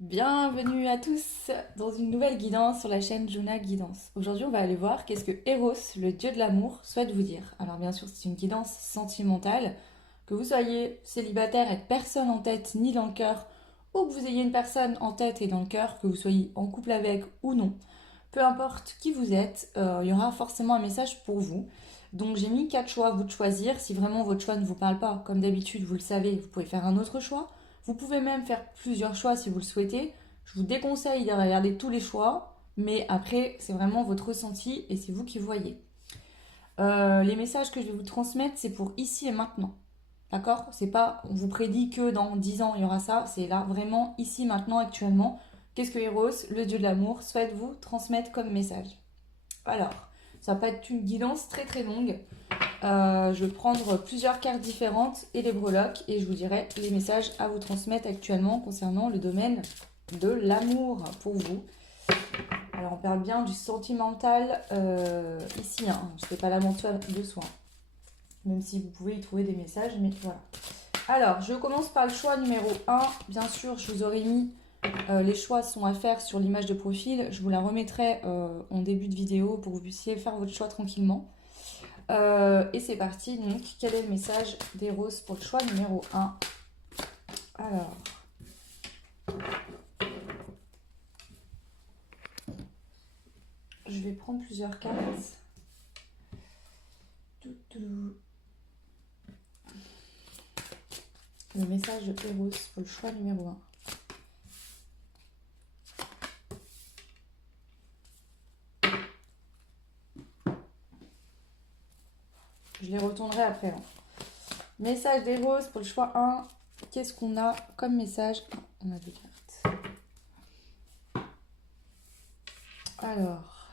Bienvenue à tous dans une nouvelle guidance sur la chaîne Juna Guidance. Aujourd'hui, on va aller voir qu'est-ce que Eros, le dieu de l'amour, souhaite vous dire. Alors bien sûr, c'est une guidance sentimentale. Que vous soyez célibataire avec personne en tête ni dans le cœur, ou que vous ayez une personne en tête et dans le cœur, que vous soyez en couple avec ou non. Peu importe qui vous êtes, il y aura forcément un message pour vous. Donc j'ai mis 4 choix à vous de choisir. Si vraiment votre choix ne vous parle pas, comme d'habitude, vous le savez, vous pouvez faire un autre choix. Vous pouvez même faire plusieurs choix si vous le souhaitez. Je vous déconseille de regarder tous les choix, mais après, c'est vraiment votre ressenti et c'est vous qui voyez. Les messages que je vais vous transmettre, c'est pour ici et maintenant. D'accord? C'est pas, on vous prédit que dans 10 ans il y aura ça, c'est là vraiment ici, maintenant, actuellement. Qu'est-ce que Eros, le dieu de l'amour, souhaite vous transmettre comme message? Alors, ça va pas être une guidance très très longue. Je vais prendre plusieurs cartes différentes et les breloques et je vous dirai les messages à vous transmettre actuellement concernant le domaine de l'amour pour vous. Alors on parle bien du sentimental ici, hein. Je ne fais pas la mention de soi, même si vous pouvez y trouver des messages, mais voilà. Alors je commence par le choix numéro 1. Bien sûr, je vous aurais mis les choix sont à faire sur l'image de profil. Je vous la remettrai en début de vidéo pour que vous puissiez faire votre choix tranquillement. Et c'est parti, donc quel est le message d'Eros pour le choix numéro 1? Alors, je vais prendre plusieurs cartes. Le message de Eros pour le choix numéro 1. Je les retournerai après. Hein. Message d'Eros pour le choix 1. Qu'est-ce qu'on a comme message? On a deux cartes. Alors,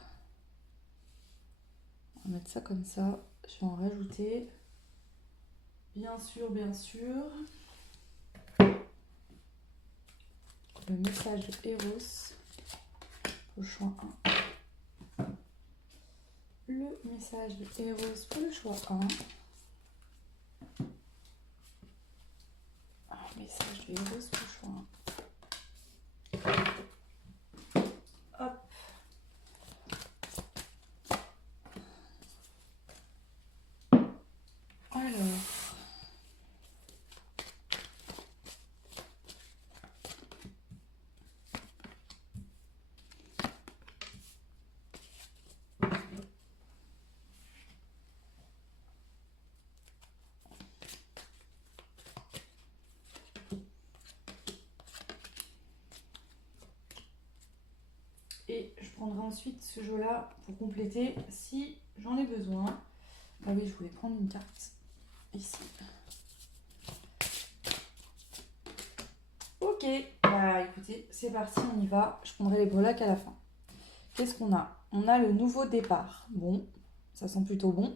on va mettre ça comme ça. Je vais en rajouter. Bien sûr, bien sûr. Le message de Eros pour le choix 1. Le message de Eros pour le choix 1. Message de Eros pour le choix 1. Hop. Alors. Et je prendrai ensuite ce jeu-là pour compléter si j'en ai besoin. Ah oui, je voulais prendre une carte ici. Ok, bah écoutez, c'est parti, on y va. Je prendrai les breloques à la fin. Qu'est-ce qu'on a? On a le nouveau départ. Bon, ça sent plutôt bon.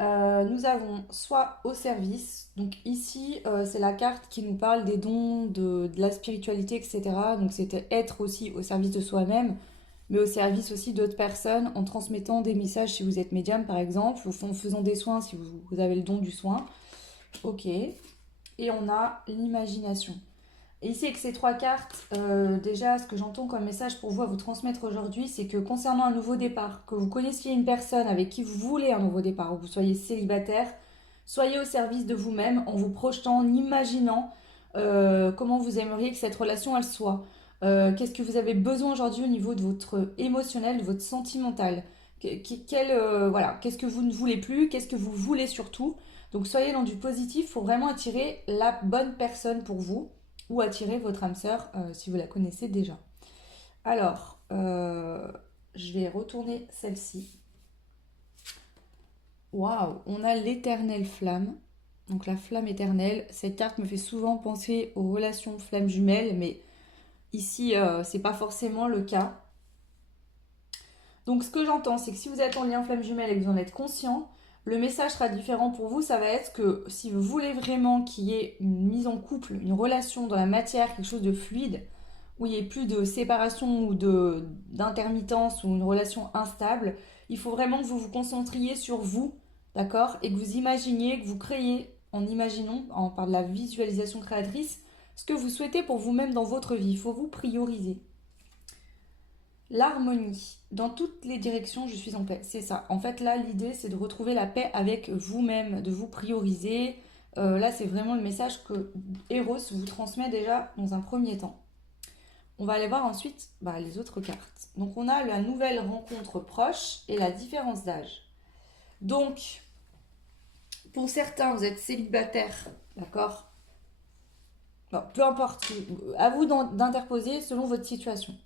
Nous avons soit au service. Donc ici, c'est la carte qui nous parle des dons, de la spiritualité, etc. Donc c'était être aussi au service de soi-même, mais au service aussi d'autres personnes en transmettant des messages si vous êtes médium par exemple, ou en faisant des soins si vous avez le don du soin. Ok. Et on a l'imagination. Et ici, avec ces trois cartes, déjà, ce que j'entends comme message pour vous à vous transmettre aujourd'hui, c'est que concernant un nouveau départ, que vous connaissiez une personne avec qui vous voulez un nouveau départ, ou que vous soyez célibataire, soyez au service de vous-même en vous projetant, en imaginant comment vous aimeriez que cette relation, elle soit. Qu'est-ce que vous avez besoin aujourd'hui au niveau de votre émotionnel, de votre sentimental. Voilà, qu'est-ce que vous ne voulez plus, qu'est-ce que vous voulez surtout. Donc soyez dans du positif pour vraiment attirer la bonne personne pour vous ou attirer votre âme sœur si vous la connaissez déjà. Alors, je vais retourner celle-ci. Waouh, on a l'éternelle flamme. Donc la flamme éternelle, cette carte me fait souvent penser aux relations flammes jumelles, mais ici, c'est pas forcément le cas. Donc ce que j'entends, c'est que si vous êtes en lien flamme jumelle et que vous en êtes conscient, le message sera différent pour vous. Ça va être que si vous voulez vraiment qu'il y ait une mise en couple, une relation dans la matière, quelque chose de fluide, où il n'y ait plus de séparation ou d'intermittence ou une relation instable, il faut vraiment que vous vous concentriez sur vous, d'accord? Et que vous imaginiez, que vous créez en imaginant, par de la visualisation créatrice, ce que vous souhaitez pour vous-même dans votre vie. Il faut vous prioriser. L'harmonie. Dans toutes les directions, je suis en paix. C'est ça. En fait, là, l'idée, c'est de retrouver la paix avec vous-même, de vous prioriser. Là, c'est vraiment le message que Eros vous transmet déjà dans un premier temps. On va aller voir ensuite les autres cartes. Donc, on a la nouvelle rencontre proche et la différence d'âge. Donc, pour certains, vous êtes célibataire, d'accord? Bon, peu importe, à vous d'interposer selon votre situation.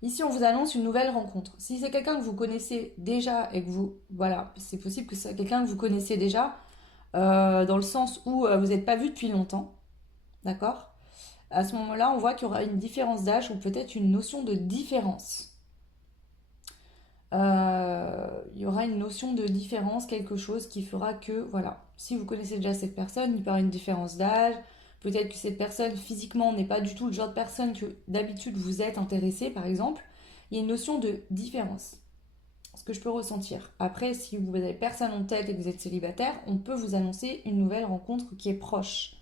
Ici, on vous annonce une nouvelle rencontre. Si c'est quelqu'un que vous connaissez déjà et que vous... Voilà, c'est possible que c'est quelqu'un que vous connaissez déjà, dans le sens où vous n'êtes pas vu depuis longtemps, d'accord? À ce moment-là, on voit qu'il y aura une différence d'âge ou peut-être une notion de différence. Il y aura une notion de différence, quelque chose qui fera que, voilà, si vous connaissez déjà cette personne, il y aura une différence d'âge. Peut-être que cette personne, physiquement, n'est pas du tout le genre de personne que d'habitude vous êtes intéressé, par exemple. Il y a une notion de différence. Ce que je peux ressentir. Après, si vous n'avez personne en tête et que vous êtes célibataire, on peut vous annoncer une nouvelle rencontre qui est proche.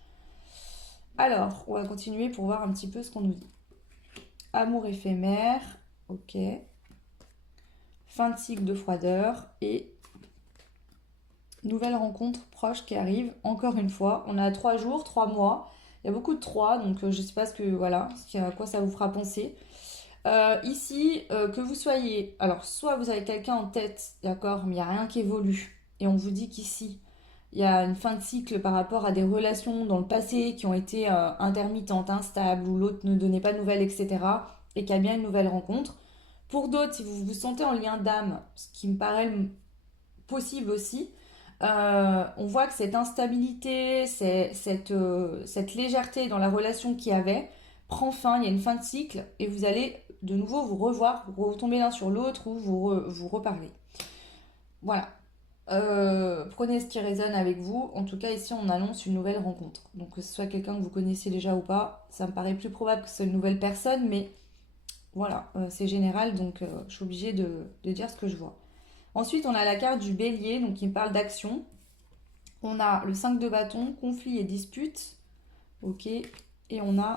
Alors, on va continuer pour voir un petit peu ce qu'on nous dit. Amour éphémère, ok. Fin de cycle de froideur et nouvelle rencontre proche qui arrive. Encore une fois, on a 3 jours, 3 mois. Il y a beaucoup de 3, donc je ne sais pas à quoi ça vous fera penser. Ici, que vous soyez... Alors, soit vous avez quelqu'un en tête, d'accord, mais il n'y a rien qui évolue. Et on vous dit qu'ici, il y a une fin de cycle par rapport à des relations dans le passé qui ont été intermittentes, instables, où l'autre ne donnait pas de nouvelles, etc. Et qu'il y a bien une nouvelle rencontre. Pour d'autres, si vous vous sentez en lien d'âme, ce qui me paraît possible aussi, on voit que cette instabilité, cette légèreté dans la relation qu'il y avait prend fin, il y a une fin de cycle et vous allez de nouveau vous revoir, vous retomber l'un sur l'autre ou vous reparler. Voilà. Prenez ce qui résonne avec vous. En tout cas, ici, on annonce une nouvelle rencontre. Donc, que ce soit quelqu'un que vous connaissez déjà ou pas, ça me paraît plus probable que ce soit une nouvelle personne, mais voilà, c'est général, donc je suis obligée de dire ce que je vois. Ensuite, on a la carte du bélier, donc qui me parle d'action. On a le 5 de bâton, conflit et dispute. Ok. Et on a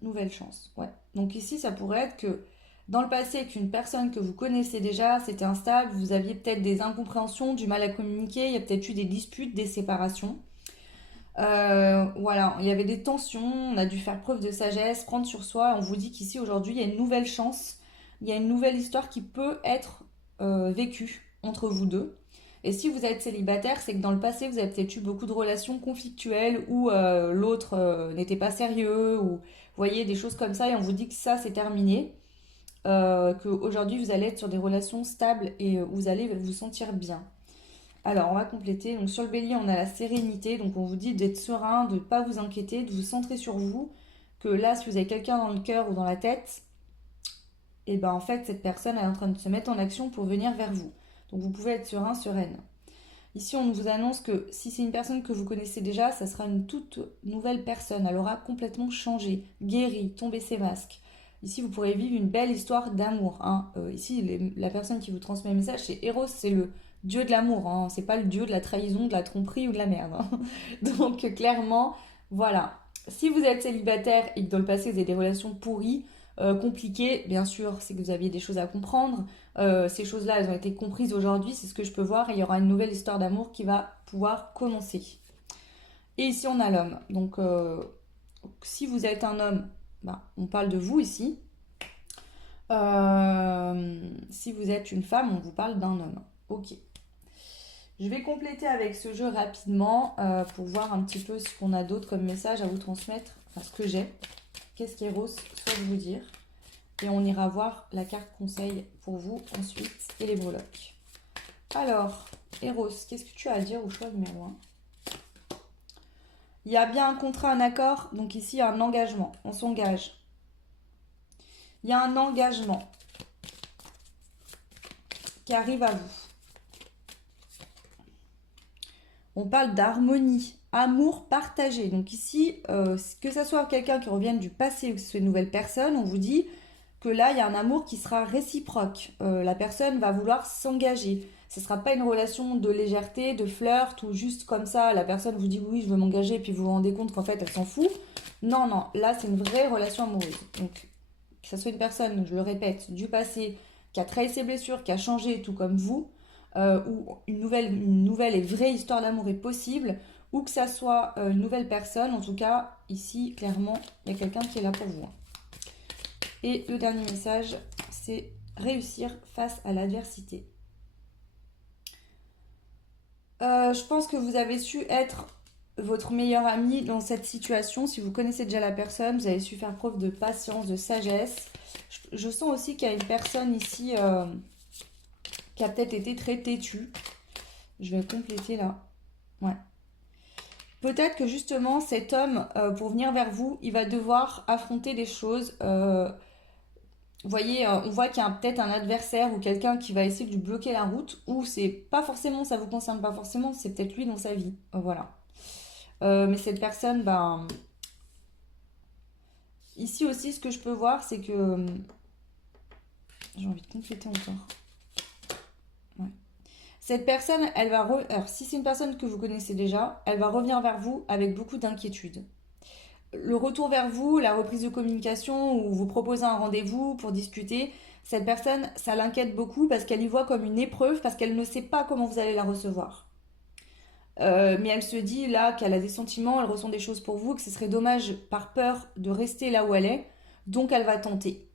nouvelle chance. Ouais. Donc ici, ça pourrait être que dans le passé, qu'une personne que vous connaissez déjà, c'était instable, vous aviez peut-être des incompréhensions, du mal à communiquer, il y a peut-être eu des disputes, des séparations. Voilà, il y avait des tensions, on a dû faire preuve de sagesse, prendre sur soi. On vous dit qu'ici, aujourd'hui, il y a une nouvelle chance, il y a une nouvelle histoire qui peut être vécue entre vous deux. Et si vous êtes célibataire, c'est que dans le passé, vous avez peut-être eu beaucoup de relations conflictuelles où l'autre n'était pas sérieux, ou vous voyez des choses comme ça, et on vous dit que ça, c'est terminé. Qu'aujourd'hui, vous allez être sur des relations stables et vous allez vous sentir bien. Alors, on va compléter. Donc, sur le bélier, on a la sérénité. Donc, on vous dit d'être serein, de ne pas vous inquiéter, de vous centrer sur vous. Que là, si vous avez quelqu'un dans le cœur ou dans la tête, et ben en fait, cette personne est en train de se mettre en action pour venir vers vous. Donc, vous pouvez être serein, sereine. Ici, on vous annonce que si c'est une personne que vous connaissez déjà, ça sera une toute nouvelle personne. Elle aura complètement changé, guéri, tombé ses masques. Ici, vous pourrez vivre une belle histoire d'amour. Hein. Ici, la personne qui vous transmet le message, c'est Eros, c'est le dieu de l'amour. Hein. C'est pas le dieu de la trahison, de la tromperie ou de la merde. Hein. Donc, clairement, voilà. Si vous êtes célibataire et que dans le passé, vous avez des relations pourries, compliquées, bien sûr, c'est que vous aviez des choses à comprendre. Ces choses-là, elles ont été comprises aujourd'hui, c'est ce que je peux voir. Et il y aura une nouvelle histoire d'amour qui va pouvoir commencer. Et ici, on a l'homme. Donc, si vous êtes un homme, on parle de vous ici. Si vous êtes une femme, on vous parle d'un homme. Ok. Je vais compléter avec ce jeu rapidement pour voir un petit peu ce qu'on a d'autre comme message à vous transmettre. Enfin, ce que j'ai. Qu'est-ce qu'Eros souhaite vous dire. Et on ira voir la carte conseil pour vous ensuite et les breloques. Alors, Eros, qu'est-ce que tu as à dire au choix numéro 1? Il y a bien un contrat, un accord, donc ici il y a un engagement, on s'engage. Il y a un engagement qui arrive à vous. On parle d'harmonie, amour partagé. Donc ici, que ce soit quelqu'un qui revienne du passé ou que ce soit une nouvelle personne, on vous dit que là, il y a un amour qui sera réciproque. La personne va vouloir s'engager. Ce ne sera pas une relation de légèreté, de flirt, ou juste comme ça, la personne vous dit oui, je veux m'engager, et puis vous vous rendez compte qu'en fait, elle s'en fout. Non, non, là, c'est une vraie relation amoureuse. Donc, que ce soit une personne, je le répète, du passé, qui a trahi ses blessures, qui a changé, tout comme vous, ou une nouvelle et vraie histoire d'amour est possible, ou que ça soit une nouvelle personne, en tout cas, ici, clairement, il y a quelqu'un qui est là pour vous. Et le dernier message, c'est réussir face à l'adversité. Je pense que vous avez su être votre meilleur ami dans cette situation. Si vous connaissez déjà la personne, vous avez su faire preuve de patience, de sagesse. Je sens aussi qu'il y a une personne ici qui a peut-être été très têtue. Je vais compléter là. Ouais. Peut-être que justement cet homme, pour venir vers vous, il va devoir affronter des choses. Vous voyez, on voit qu'il y a peut-être un adversaire ou quelqu'un qui va essayer de lui bloquer la route, ou c'est pas forcément, ça vous concerne pas forcément, c'est peut-être lui dans sa vie. Voilà. Mais cette personne, ben, ici aussi, ce que je peux voir, c'est que j'ai envie de compléter encore. Ouais. Cette personne, elle va... Alors, si c'est une personne que vous connaissez déjà, elle va revenir vers vous avec beaucoup d'inquiétude. Le retour vers vous, la reprise de communication ou vous proposer un rendez-vous pour discuter, cette personne, ça l'inquiète beaucoup parce qu'elle y voit comme une épreuve, parce qu'elle ne sait pas comment vous allez la recevoir. Mais elle se dit là qu'elle a des sentiments, elle ressent des choses pour vous, que ce serait dommage par peur de rester là où elle est, donc elle va tenter.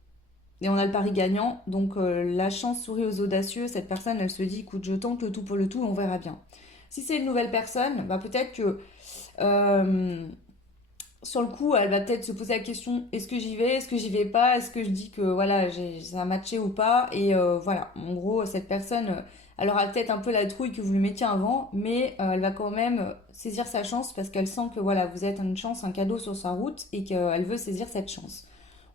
Et on a le pari gagnant, donc la chance sourit aux audacieux, cette personne elle se dit écoute je tente le tout pour le tout, on verra bien. Si c'est une nouvelle personne, bah peut-être que sur le coup, elle va peut-être se poser la question est-ce que j'y vais, est-ce que j'y vais pas, est-ce que je dis que voilà, ça a matché ou pas. Et voilà, en gros, cette personne, elle aura peut-être un peu la trouille que vous lui mettiez avant, mais elle va quand même saisir sa chance parce qu'elle sent que voilà, vous êtes une chance, un cadeau sur sa route et qu'elle veut saisir cette chance.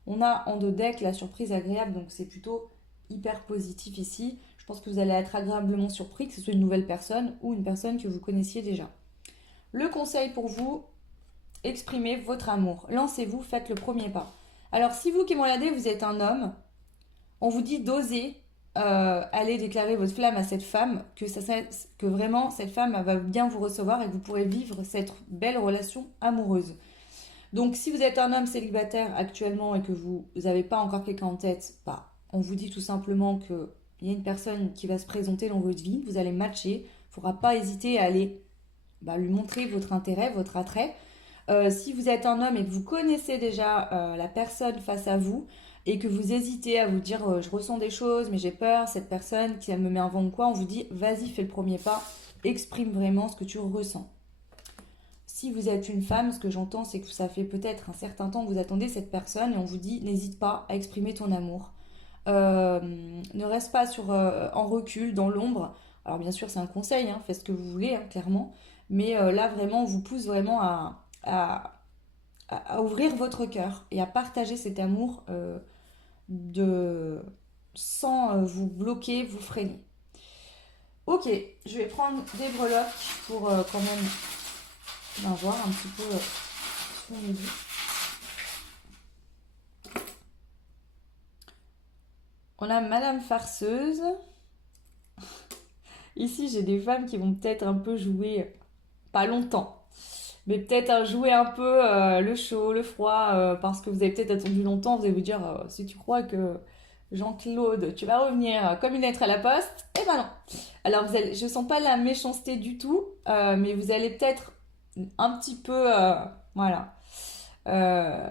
On a en deux decks la surprise agréable, donc c'est plutôt hyper positif ici. Je pense que vous allez être agréablement surpris, que ce soit une nouvelle personne ou une personne que vous connaissiez déjà. Le conseil pour vous, exprimez votre amour. Lancez-vous, faites le premier pas. Alors, si vous qui me regardez, vous êtes un homme, on vous dit d'oser aller déclarer votre flamme à cette femme, que vraiment cette femme va bien vous recevoir et que vous pourrez vivre cette belle relation amoureuse. Donc, si vous êtes un homme célibataire actuellement et que vous n'avez pas encore quelqu'un en tête, bah, on vous dit tout simplement qu'il y a une personne qui va se présenter dans votre vie, vous allez matcher, il ne faudra pas hésiter à aller lui montrer votre intérêt, votre attrait. Si vous êtes un homme et que vous connaissez déjà la personne face à vous et que vous hésitez à vous dire je ressens des choses mais j'ai peur, cette personne qui me met un vent ou quoi, on vous dit vas-y fais le premier pas, exprime vraiment ce que tu ressens. Si vous êtes une femme, ce que j'entends c'est que ça fait peut-être un certain temps que vous attendez cette personne et on vous dit n'hésite pas à exprimer ton amour. Ne reste pas en recul, dans l'ombre. Alors bien sûr c'est un conseil, hein, faites ce que vous voulez, hein, clairement. Mais là vraiment on vous pousse vraiment à, à ouvrir votre cœur et à partager cet amour sans vous bloquer, vous freiner. Ok, je vais prendre des breloques pour quand même voir un petit peu ce qu'on me dit. On a Madame Farceuse. Ici, j'ai des femmes qui vont peut-être un peu jouer, pas longtemps, mais peut-être jouer un peu le chaud, le froid, parce que vous avez peut-être attendu longtemps, vous allez vous dire, si tu crois que Jean-Claude, tu vas revenir comme une lettre à la poste, eh ben non. Alors, je sens pas la méchanceté du tout, mais vous allez peut-être un petit peu, voilà, euh,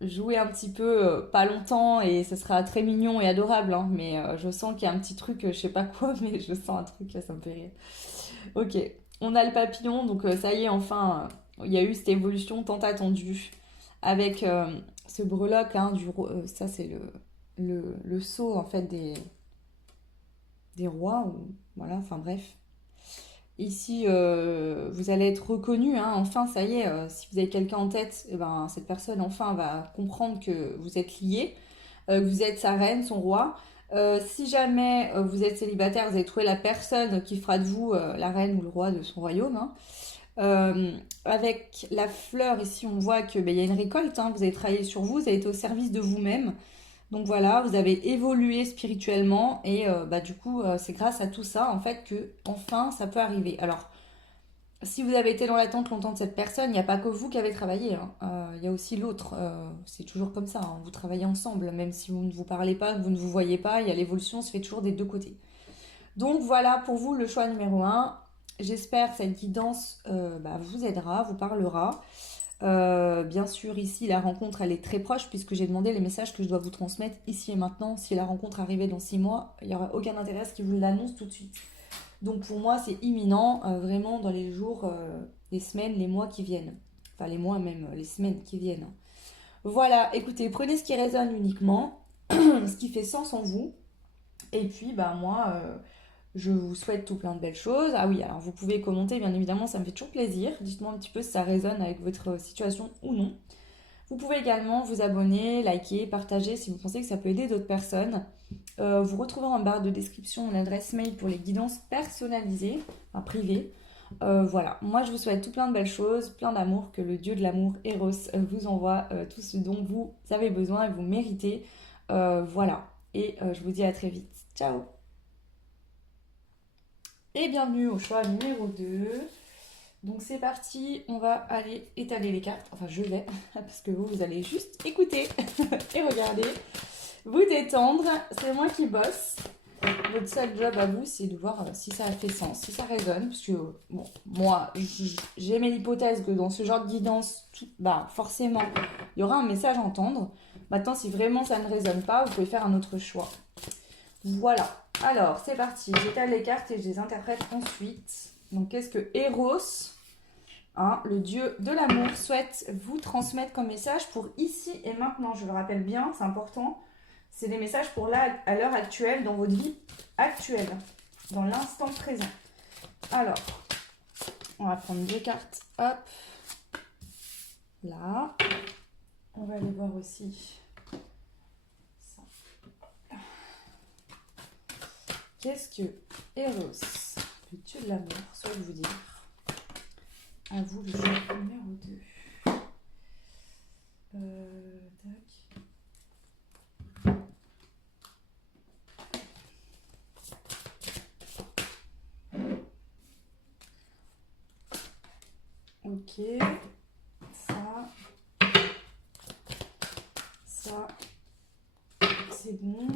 jouer un petit peu, pas longtemps, et ce sera très mignon et adorable, hein, mais je sens qu'il y a un petit truc, je sais pas quoi, mais je sens un truc, ça me fait rire. Ok, on a le papillon, donc ça y est, enfin, il y a eu cette évolution tant attendue avec ce breloque, hein, ça c'est le sceau en fait des rois, ou voilà, enfin bref. Ici, vous allez être reconnu, hein, enfin, ça y est, si vous avez quelqu'un en tête, eh ben, cette personne enfin va comprendre que vous êtes liés, que vous êtes sa reine, son roi. Si jamais vous êtes célibataire, vous allez trouver la personne qui fera de vous la reine ou le roi de son royaume, hein. Avec la fleur, ici, on voit qu'il y a une récolte, hein, vous avez travaillé sur vous, vous avez été au service de vous-même. Donc voilà, vous avez évolué spirituellement et bah, du coup, c'est grâce à tout ça en fait que enfin ça peut arriver. Alors, si vous avez été dans l'attente longtemps de cette personne, il n'y a pas que vous qui avez travaillé, hein. Il y a aussi l'autre. C'est toujours comme ça, hein. Vous travaillez ensemble, même si vous ne vous parlez pas, que vous ne vous voyez pas, il y a l'évolution se fait toujours des deux côtés. Donc voilà pour vous le choix numéro un. J'espère que cette guidance bah, vous aidera, vous parlera. Bien sûr, ici, la rencontre, elle est très proche puisque j'ai demandé les messages que je dois vous transmettre ici et maintenant. Si la rencontre arrivait dans 6 mois, il n'y aura aucun intérêt à ce qu'il vous l'annonce tout de suite. Donc pour moi, c'est imminent, vraiment dans les jours, les semaines, les mois qui viennent. Enfin, les mois même, les semaines qui viennent. Voilà, écoutez, prenez ce qui résonne uniquement, ce qui fait sens en vous. Et puis, bah moi, je vous souhaite tout plein de belles choses. Ah oui, alors vous pouvez commenter, bien évidemment, ça me fait toujours plaisir. Dites-moi un petit peu si ça résonne avec votre situation ou non. Vous pouvez également vous abonner, liker, partager si vous pensez que ça peut aider d'autres personnes. Vous retrouverez en barre de description l'adresse mail pour les guidances personnalisées, enfin privées. Voilà, moi je vous souhaite tout plein de belles choses, plein d'amour, que le dieu de l'amour, Eros, vous envoie tout ce dont vous avez besoin et vous méritez. Voilà, et je vous dis à très vite. Ciao! Et bienvenue au choix numéro 2. Donc c'est parti, on va aller étaler les cartes. Enfin je vais, parce que vous allez juste écouter et regarder, vous détendre. C'est moi qui bosse. Votre seul job à vous, c'est de voir si ça a fait sens, si ça résonne. Parce que bon, moi, j'ai mes hypothèses que dans ce genre de guidance, bah forcément, il y aura un message à entendre. Maintenant, si vraiment ça ne résonne pas, vous pouvez faire un autre choix. Voilà. Alors, c'est parti. J'étale les cartes et je les interprète ensuite. Donc, qu'est-ce que Eros, hein, le dieu de l'amour, souhaite vous transmettre comme message pour ici et maintenant? Je le rappelle bien, c'est important. C'est des messages pour là, à l'heure actuelle, dans votre vie actuelle, dans l'instant présent. Alors, on va prendre 2 cartes. Hop. Là. On va aller voir aussi ça. Qu'est-ce que Eros, le dieu de l'amour, souhaite vous dire? À vous, le choix numéro 2. Tac. Ok. Ça, c'est bon.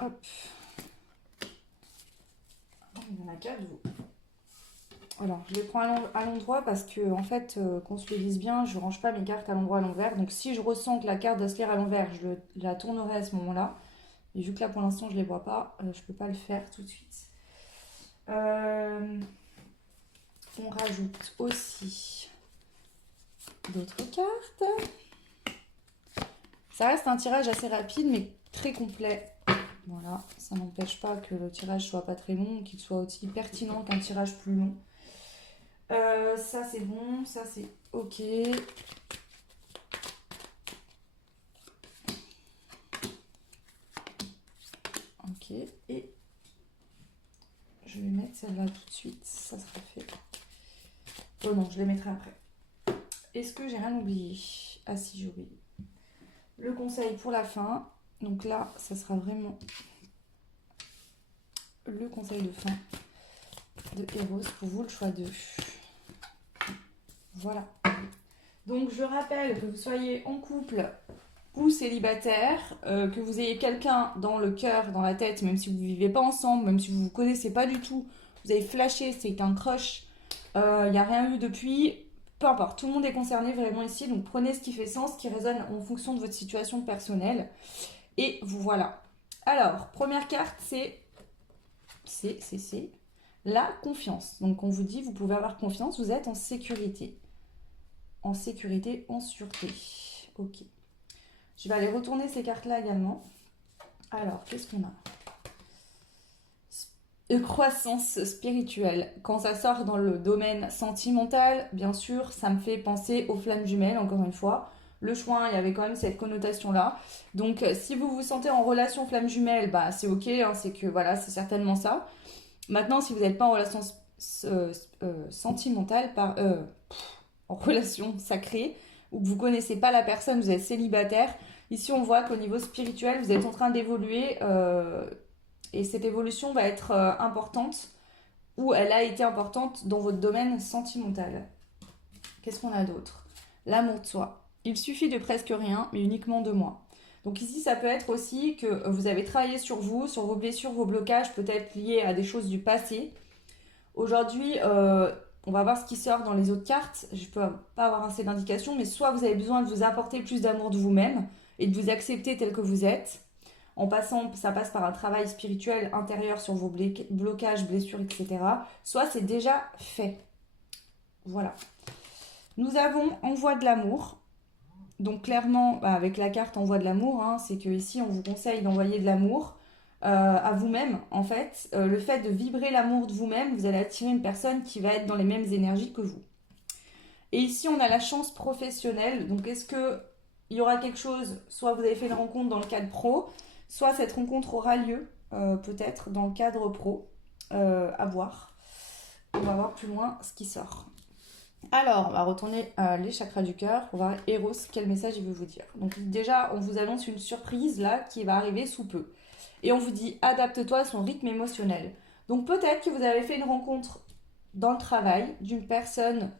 Hop. Il y en a 4, vous. Alors, je les prends à l'endroit parce que, en fait, qu'on se le dise bien, je range pas mes cartes à l'endroit à l'envers. Donc, si je ressens que la carte doit se lire à l'envers, la tournerai à ce moment-là. Et vu que là, pour l'instant, je les vois pas, je peux pas le faire tout de suite. On rajoute aussi d'autres cartes. Ça reste un tirage assez rapide, mais très complet. Voilà, ça n'empêche pas que le tirage soit pas très long, qu'il soit aussi pertinent qu'un tirage plus long. Ça c'est bon, ça c'est ok. Ok, et je vais mettre celle-là tout de suite, ça sera fait. Oh non, je les mettrai après. Est-ce que j'ai rien oublié? Ah si, j'ai oublié. Le conseil pour la fin. Donc là, ça sera vraiment le conseil de fin de Eros pour vous, le choix 2. Voilà. Donc je rappelle que vous soyez en couple ou célibataire, que vous ayez quelqu'un dans le cœur, dans la tête, même si vous ne vivez pas ensemble, même si vous ne vous connaissez pas du tout, vous avez flashé, c'est un crush, il n'y a rien eu depuis, peu importe, tout le monde est concerné vraiment ici, donc prenez ce qui fait sens, ce qui résonne en fonction de votre situation personnelle, et vous voilà. Alors, première carte, c'est la confiance. Donc on vous dit, vous pouvez avoir confiance, vous êtes en sécurité. En sécurité, en sûreté. Ok. Je vais aller retourner ces cartes-là également. Alors, qu'est-ce qu'on a? Croissance spirituelle. Quand ça sort dans le domaine sentimental, bien sûr, ça me fait penser aux flammes jumelles, encore une fois. le chouin, il y avait quand même cette connotation-là. Donc, si vous vous sentez en relation flamme jumelle, bah, c'est ok, hein, c'est que voilà, c'est certainement ça. Maintenant, si vous n'êtes pas en relation sentimentale, en relation sacrée, ou que vous connaissez pas la personne, vous êtes célibataire, ici on voit qu'au niveau spirituel, vous êtes en train d'évoluer et cette évolution va être importante ou elle a été importante dans votre domaine sentimental. Qu'est-ce qu'on a d'autre? L'amour de soi. Il suffit de presque rien, mais uniquement de moi. Donc ici, ça peut être aussi que vous avez travaillé sur vous, sur vos blessures, vos blocages, peut-être liés à des choses du passé. Aujourd'hui, on va voir ce qui sort dans les autres cartes. Je ne peux pas avoir assez d'indications, mais soit vous avez besoin de vous apporter plus d'amour de vous-même et de vous accepter tel que vous êtes. En passant, ça passe par un travail spirituel intérieur sur vos blocages, blessures, etc. Soit c'est déjà fait. Voilà. Nous avons envoi de l'amour. Donc clairement, avec la carte envoi de l'amour, hein, c'est que ici on vous conseille d'envoyer de l'amour à vous-même. En fait, le fait de vibrer l'amour de vous-même, vous allez attirer une personne qui va être dans les mêmes énergies que vous. Et ici, on a la chance professionnelle. Donc, est-ce que il y aura quelque chose, soit vous avez fait une rencontre dans le cadre pro, soit cette rencontre aura lieu, peut-être dans le cadre pro, à voir. On va voir plus loin ce qui sort. Alors, on va retourner les chakras du cœur pour voir Eros, quel message il veut vous dire. Donc déjà, on vous annonce une surprise là qui va arriver sous peu. Et on vous dit, adapte-toi à son rythme émotionnel. Donc peut-être que vous avez fait une rencontre dans le travail d'une personne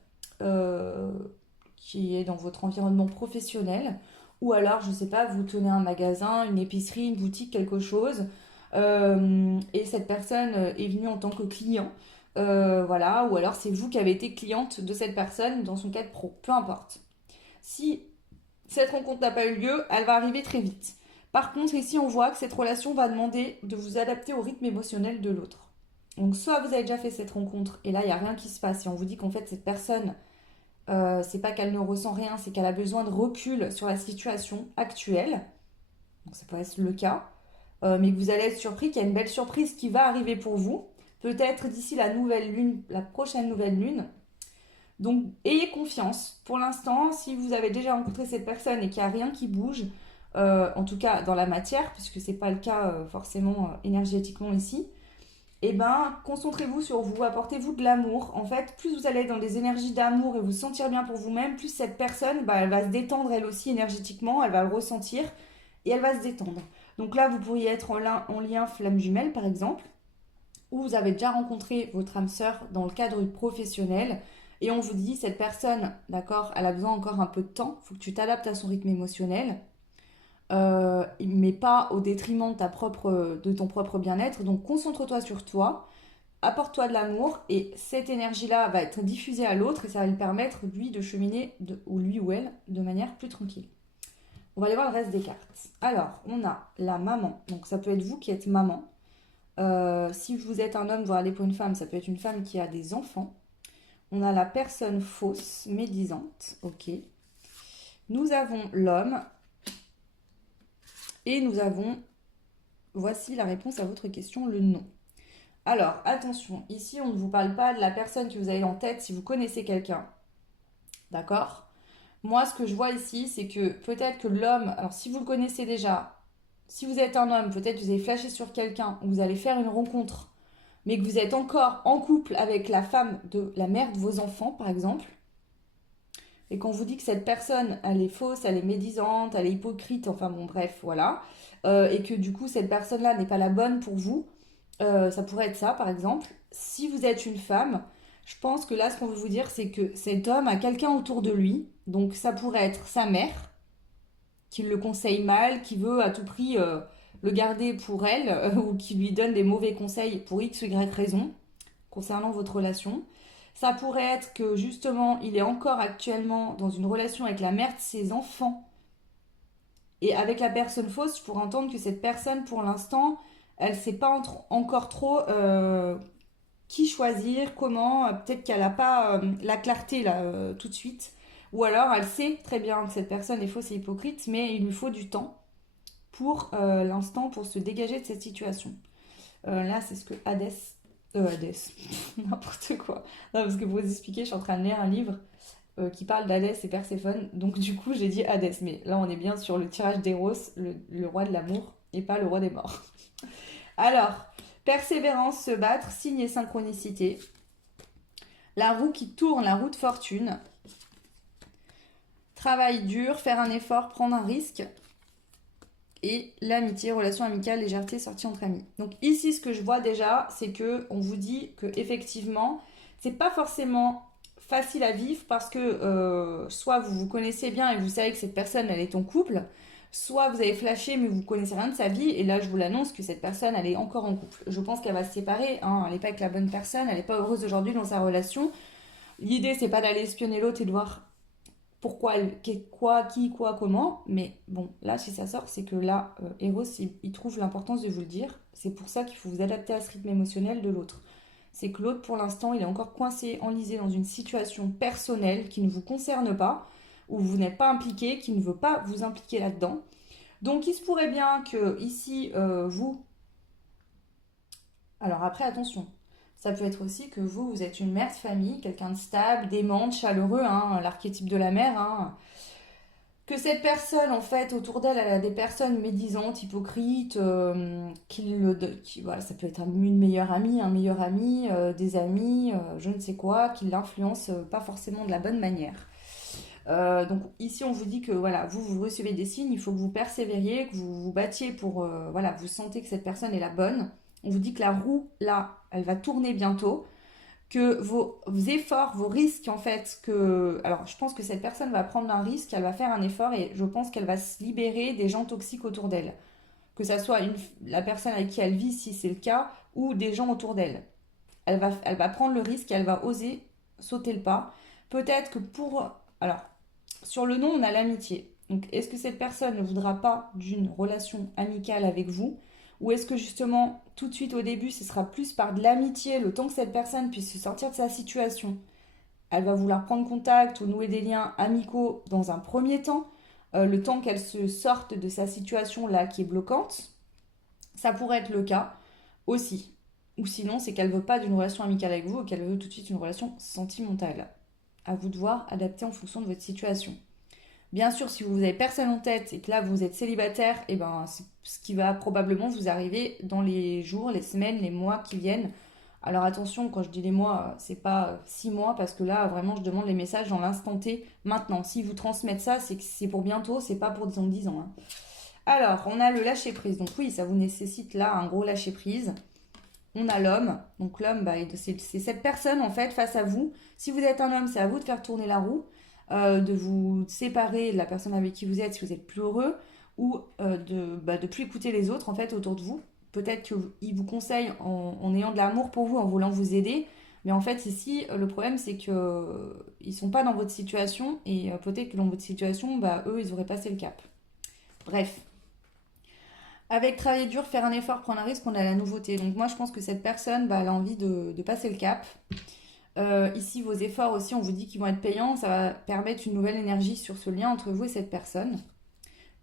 qui est dans votre environnement professionnel. Ou alors, je ne sais pas, vous tenez un magasin, une épicerie, une boutique, quelque chose. Et cette personne est venue en tant que client. Voilà, ou alors c'est vous qui avez été cliente de cette personne dans son cadre pro, peu importe. Si cette rencontre n'a pas eu lieu, elle va arriver très vite. Par contre, ici, on voit que cette relation va demander de vous adapter au rythme émotionnel de l'autre. Donc, soit vous avez déjà fait cette rencontre et là, il n'y a rien qui se passe et on vous dit qu'en fait, cette personne, c'est pas qu'elle ne ressent rien, c'est qu'elle a besoin de recul sur la situation actuelle. Donc, ça peut être le cas. Mais que vous allez être surpris qu'il y a une belle surprise qui va arriver pour vous. Peut-être d'ici la nouvelle lune, la prochaine nouvelle lune. Donc, ayez confiance. Pour l'instant, si vous avez déjà rencontré cette personne et qu'il n'y a rien qui bouge, en tout cas dans la matière, puisque ce n'est pas le cas forcément énergétiquement ici, eh ben, concentrez-vous sur vous, apportez-vous de l'amour. En fait, plus vous allez être dans des énergies d'amour et vous sentir bien pour vous-même, plus cette personne, bah, elle va se détendre elle aussi énergétiquement, elle va le ressentir et elle va se détendre. Donc là, vous pourriez être en lien flamme jumelle, par exemple, ou vous avez déjà rencontré votre âme sœur dans le cadre professionnel et on vous dit, cette personne, d'accord, elle a besoin encore un peu de temps, il faut que tu t'adaptes à son rythme émotionnel, mais pas au détriment de ton propre bien-être. Donc concentre-toi sur toi, apporte-toi de l'amour et cette énergie-là va être diffusée à l'autre et ça va lui permettre, lui, de cheminer, ou lui ou elle, de manière plus tranquille. On va aller voir le reste des cartes. Alors, on a la maman. Donc ça peut être vous qui êtes maman. Si vous êtes un homme, voire aller pour une femme, ça peut être une femme qui a des enfants. On a la personne fausse, médisante. Ok. Nous avons l'homme. Et nous avons, voici la réponse à votre question, le non. Alors, attention, ici on ne vous parle pas de la personne que vous avez en tête si vous connaissez quelqu'un. D'accord? Moi, ce que je vois ici, c'est que peut-être que l'homme, alors si vous le connaissez déjà, si vous êtes un homme, peut-être que vous avez flashé sur quelqu'un, ou vous allez faire une rencontre, mais que vous êtes encore en couple avec la femme de la mère de vos enfants, par exemple, et qu'on vous dit que cette personne, elle est fausse, elle est médisante, elle est hypocrite, enfin bon, bref, voilà, et que du coup, cette personne-là n'est pas la bonne pour vous, ça pourrait être ça, par exemple. Si vous êtes une femme, je pense que là, ce qu'on veut vous dire, c'est que cet homme a quelqu'un autour de lui, donc ça pourrait être sa mère, qui le conseille mal, qui veut à tout prix le garder pour elle, ou qui lui donne des mauvais conseils pour X ou Y raison, concernant votre relation. Ça pourrait être que justement, il est encore actuellement dans une relation avec la mère de ses enfants. Et avec la personne fausse, je pourrais entendre que cette personne, pour l'instant, elle ne sait pas encore trop qui choisir, comment. Peut-être qu'elle n'a pas la clarté là tout de suite. Ou alors, elle sait très bien que cette personne est fausse et hypocrite, mais il lui faut du temps pour l'instant pour se dégager de cette situation. Là, c'est ce que Hadès, n'importe quoi. Non, parce que pour vous expliquer, je suis en train de lire un livre qui parle d'Hadès et Perséphone, donc du coup j'ai dit Hadès, mais là on est bien sur le tirage d'Eros, le roi de l'amour, et pas le roi des morts. Alors, persévérance, se battre, signe et synchronicité. La roue qui tourne, la roue de fortune. Travail dur, faire un effort, prendre un risque. Et l'amitié, relation amicale, légèreté, sortie entre amis. Donc ici, ce que je vois déjà, c'est que on vous dit que effectivement, c'est pas forcément facile à vivre parce que soit vous vous connaissez bien et vous savez que cette personne, elle est en couple, soit vous avez flashé mais vous connaissez rien de sa vie et là, je vous l'annonce que cette personne, elle est encore en couple. Je pense qu'elle va se séparer, hein, elle n'est pas avec la bonne personne, elle n'est pas heureuse aujourd'hui dans sa relation. L'idée, c'est pas d'aller espionner l'autre et de voir pourquoi, quoi, qui, quoi, comment. Mais bon, là, si ça sort, c'est que là, Eros, il trouve l'importance de vous le dire. C'est pour ça qu'il faut vous adapter à ce rythme émotionnel de l'autre. C'est que l'autre, pour l'instant, il est encore coincé, enlisé dans une situation personnelle qui ne vous concerne pas, où vous n'êtes pas impliqué, qui ne veut pas vous impliquer là-dedans. Donc, il se pourrait bien que ici, vous... Alors après, attention, ça peut être aussi que vous êtes une mère de famille, quelqu'un de stable, d'aimante, chaleureux, hein, l'archétype de la mère, hein. Que cette personne, en fait, autour d'elle, elle a des personnes médisantes, hypocrites, voilà, ça peut être une meilleure amie, un meilleur ami, des amis, je ne sais quoi, qui l'influencent pas forcément de la bonne manière. Donc ici, on vous dit que voilà, vous recevez des signes, il faut que vous persévériez, que vous vous battiez pour, voilà, vous sentez que cette personne est la bonne. On vous dit que la roue, là, elle va tourner bientôt, que vos efforts, vos risques, en fait, que... Alors, je pense que cette personne va prendre un risque, elle va faire un effort et je pense qu'elle va se libérer des gens toxiques autour d'elle. Que ça soit la personne avec qui elle vit, si c'est le cas, ou des gens autour d'elle. Elle va prendre le risque, elle va oser sauter le pas. Peut-être que pour... Alors, sur le nom, on a l'amitié. Donc, est-ce que cette personne ne voudra pas d'une relation amicale avec vous? Ou est-ce que justement, tout de suite au début, ce sera plus par de l'amitié, le temps que cette personne puisse se sortir de sa situation? Elle va vouloir prendre contact ou nouer des liens amicaux dans un premier temps, le temps qu'elle se sorte de sa situation là qui est bloquante. Ça pourrait être le cas aussi. Ou sinon, c'est qu'elle veut pas d'une relation amicale avec vous et qu'elle veut tout de suite une relation sentimentale. À vous de voir, adapter en fonction de votre situation. Bien sûr, si vous avez personne en tête et que là vous êtes célibataire, et ben c'est ce qui va probablement vous arriver dans les jours, les semaines, les mois qui viennent. Alors attention, quand je dis les mois, c'est pas 6 mois parce que là vraiment je demande les messages dans l'instant T maintenant. Si vous transmettez ça, c'est que c'est pour bientôt, c'est pas pour 10 ans. Hein. Alors, on a le lâcher prise. Donc oui, ça vous nécessite là un gros lâcher prise. On a l'homme. Donc l'homme, bah, c'est cette personne en fait face à vous. Si vous êtes un homme, c'est à vous de faire tourner la roue, de vous séparer de la personne avec qui vous êtes si vous êtes plus heureux, ou de plus écouter les autres en fait autour de vous. Peut-être qu'il vous conseille en ayant de l'amour pour vous, en voulant vous aider. Mais en fait, ici, le problème, c'est qu'ils ne sont pas dans votre situation. Et peut-être que dans votre situation, bah, eux, ils auraient passé le cap. Bref, avec travailler dur, faire un effort, prendre un risque, on a la nouveauté. Donc moi, je pense que cette personne, bah, elle a envie de passer le cap. Ici, vos efforts aussi, on vous dit qu'ils vont être payants. Ça va permettre une nouvelle énergie sur ce lien entre vous et cette personne.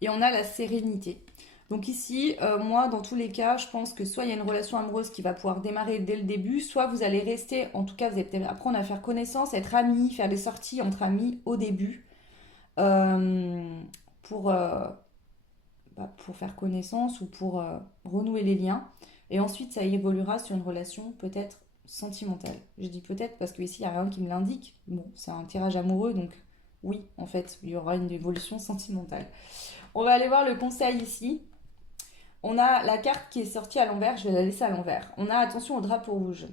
Et on a la sérénité. Donc ici, moi, dans tous les cas, je pense que soit il y a une relation amoureuse qui va pouvoir démarrer dès le début, soit vous allez rester, en tout cas, vous allez peut-être apprendre à faire connaissance, être amis, faire des sorties entre amis au début. euh, pour, euh, pour faire connaissance ou pour renouer les liens. Et ensuite, ça évoluera sur une relation peut-être sentimentale. Je dis peut-être parce que ici, il n'y a rien qui me l'indique. Bon, c'est un tirage amoureux, donc oui, en fait, il y aura une évolution sentimentale. On va aller voir le conseil ici. On a la carte qui est sortie à l'envers, je vais la laisser à l'envers. On a attention au drapeau rouge.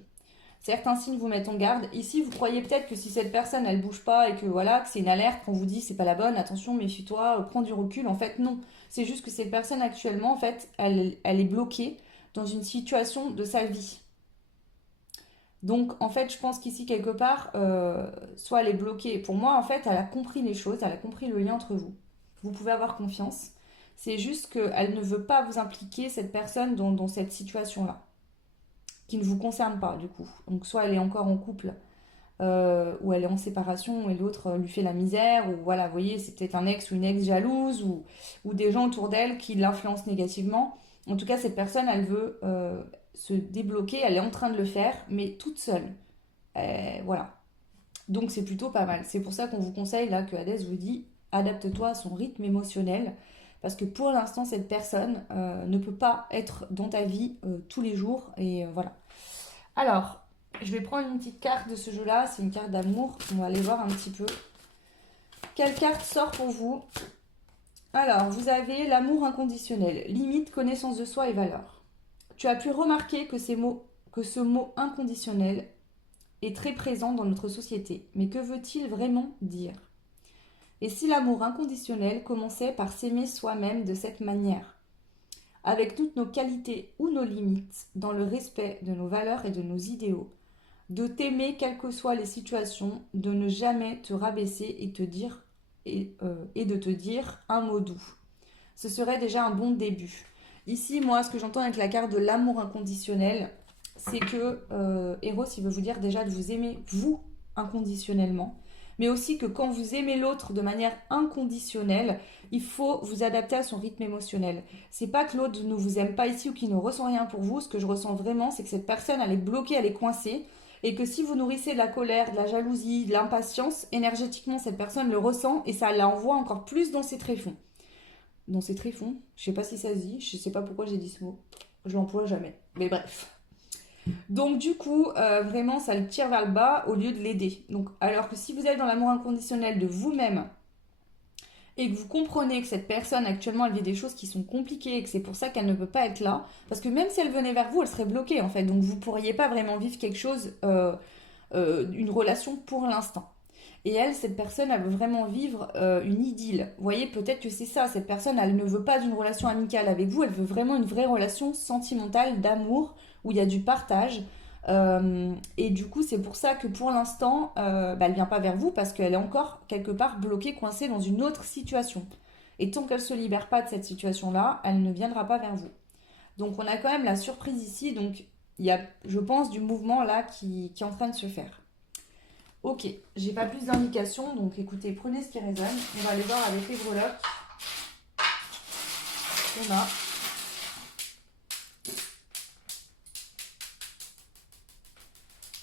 Certains signes vous mettent en garde. Ici, vous croyez peut-être que si cette personne, elle bouge pas et que voilà, que c'est une alerte qu'on vous dit c'est pas la bonne, attention, méfie-toi, prends du recul. En fait, non. C'est juste que cette personne actuellement, en fait, elle est bloquée dans une situation de sa vie. Donc, en fait, je pense qu'ici, quelque part, soit elle est bloquée. Pour moi, en fait, elle a compris les choses, elle a compris le lien entre vous. Vous pouvez avoir confiance. C'est juste qu'elle ne veut pas vous impliquer, cette personne, dans cette situation-là qui ne vous concerne pas du coup. Donc soit elle est encore en couple ou elle est en séparation et l'autre lui fait la misère, ou voilà, vous voyez, c'est peut-être un ex ou une ex jalouse ou des gens autour d'elle qui l'influencent négativement. En tout cas, cette personne, elle veut se débloquer, elle est en train de le faire, mais toute seule. Voilà. Donc c'est plutôt pas mal. C'est pour ça qu'on vous conseille là que Hadès vous dit adapte-toi à son rythme émotionnel. Parce que pour l'instant, cette personne ne peut pas être dans ta vie tous les jours. Et voilà. Alors, je vais prendre une petite carte de ce jeu-là. C'est une carte d'amour. On va aller voir un petit peu. Quelle carte sort pour vous? Alors, vous avez l'amour inconditionnel. Limite, connaissance de soi et valeur. Tu as pu remarquer que ce mot inconditionnel est très présent dans notre société. Mais que veut-il vraiment dire? Et si l'amour inconditionnel commençait par s'aimer soi-même de cette manière, avec toutes nos qualités ou nos limites, dans le respect de nos valeurs et de nos idéaux, de t'aimer quelles que soient les situations, de ne jamais te rabaisser et de te dire un mot doux. Ce serait déjà un bon début. Ici, moi, ce que j'entends avec la carte de l'amour inconditionnel, c'est que Eros, il veut vous dire déjà de vous aimer, vous, inconditionnellement, mais aussi que quand vous aimez l'autre de manière inconditionnelle, il faut vous adapter à son rythme émotionnel. C'est pas que l'autre ne vous aime pas ici ou qu'il ne ressent rien pour vous. Ce que je ressens vraiment, c'est que cette personne, elle est bloquée, elle est coincée. Et que si vous nourrissez de la colère, de la jalousie, de l'impatience, énergétiquement, cette personne le ressent et ça l'envoie encore plus dans ses tréfonds. Dans ses tréfonds, je sais pas si ça se dit, je sais pas pourquoi j'ai dit ce mot. Je l'emploie jamais. Mais bref. Donc du coup, vraiment, ça le tire vers le bas au lieu de l'aider. Donc, alors que si vous êtes dans l'amour inconditionnel de vous-même et que vous comprenez que cette personne actuellement elle vit des choses qui sont compliquées et que c'est pour ça qu'elle ne peut pas être là, parce que même si elle venait vers vous, elle serait bloquée en fait. Donc vous pourriez pas vraiment vivre quelque chose, une relation pour l'instant. Et elle, cette personne, elle veut vraiment vivre une idylle. Vous voyez, peut-être que c'est ça. Cette personne, elle ne veut pas d'une relation amicale avec vous. Elle veut vraiment une vraie relation sentimentale, d'amour, où il y a du partage. Et du coup, c'est pour ça que pour l'instant, elle vient pas vers vous parce qu'elle est encore quelque part bloquée, coincée dans une autre situation. Et tant qu'elle se libère pas de cette situation-là, elle ne viendra pas vers vous. Donc on a quand même la surprise ici. Donc il y a, je pense, du mouvement là qui est en train de se faire. Ok, j'ai pas plus d'indications, donc écoutez, prenez ce qui résonne. On va aller voir avec les breloques. On a.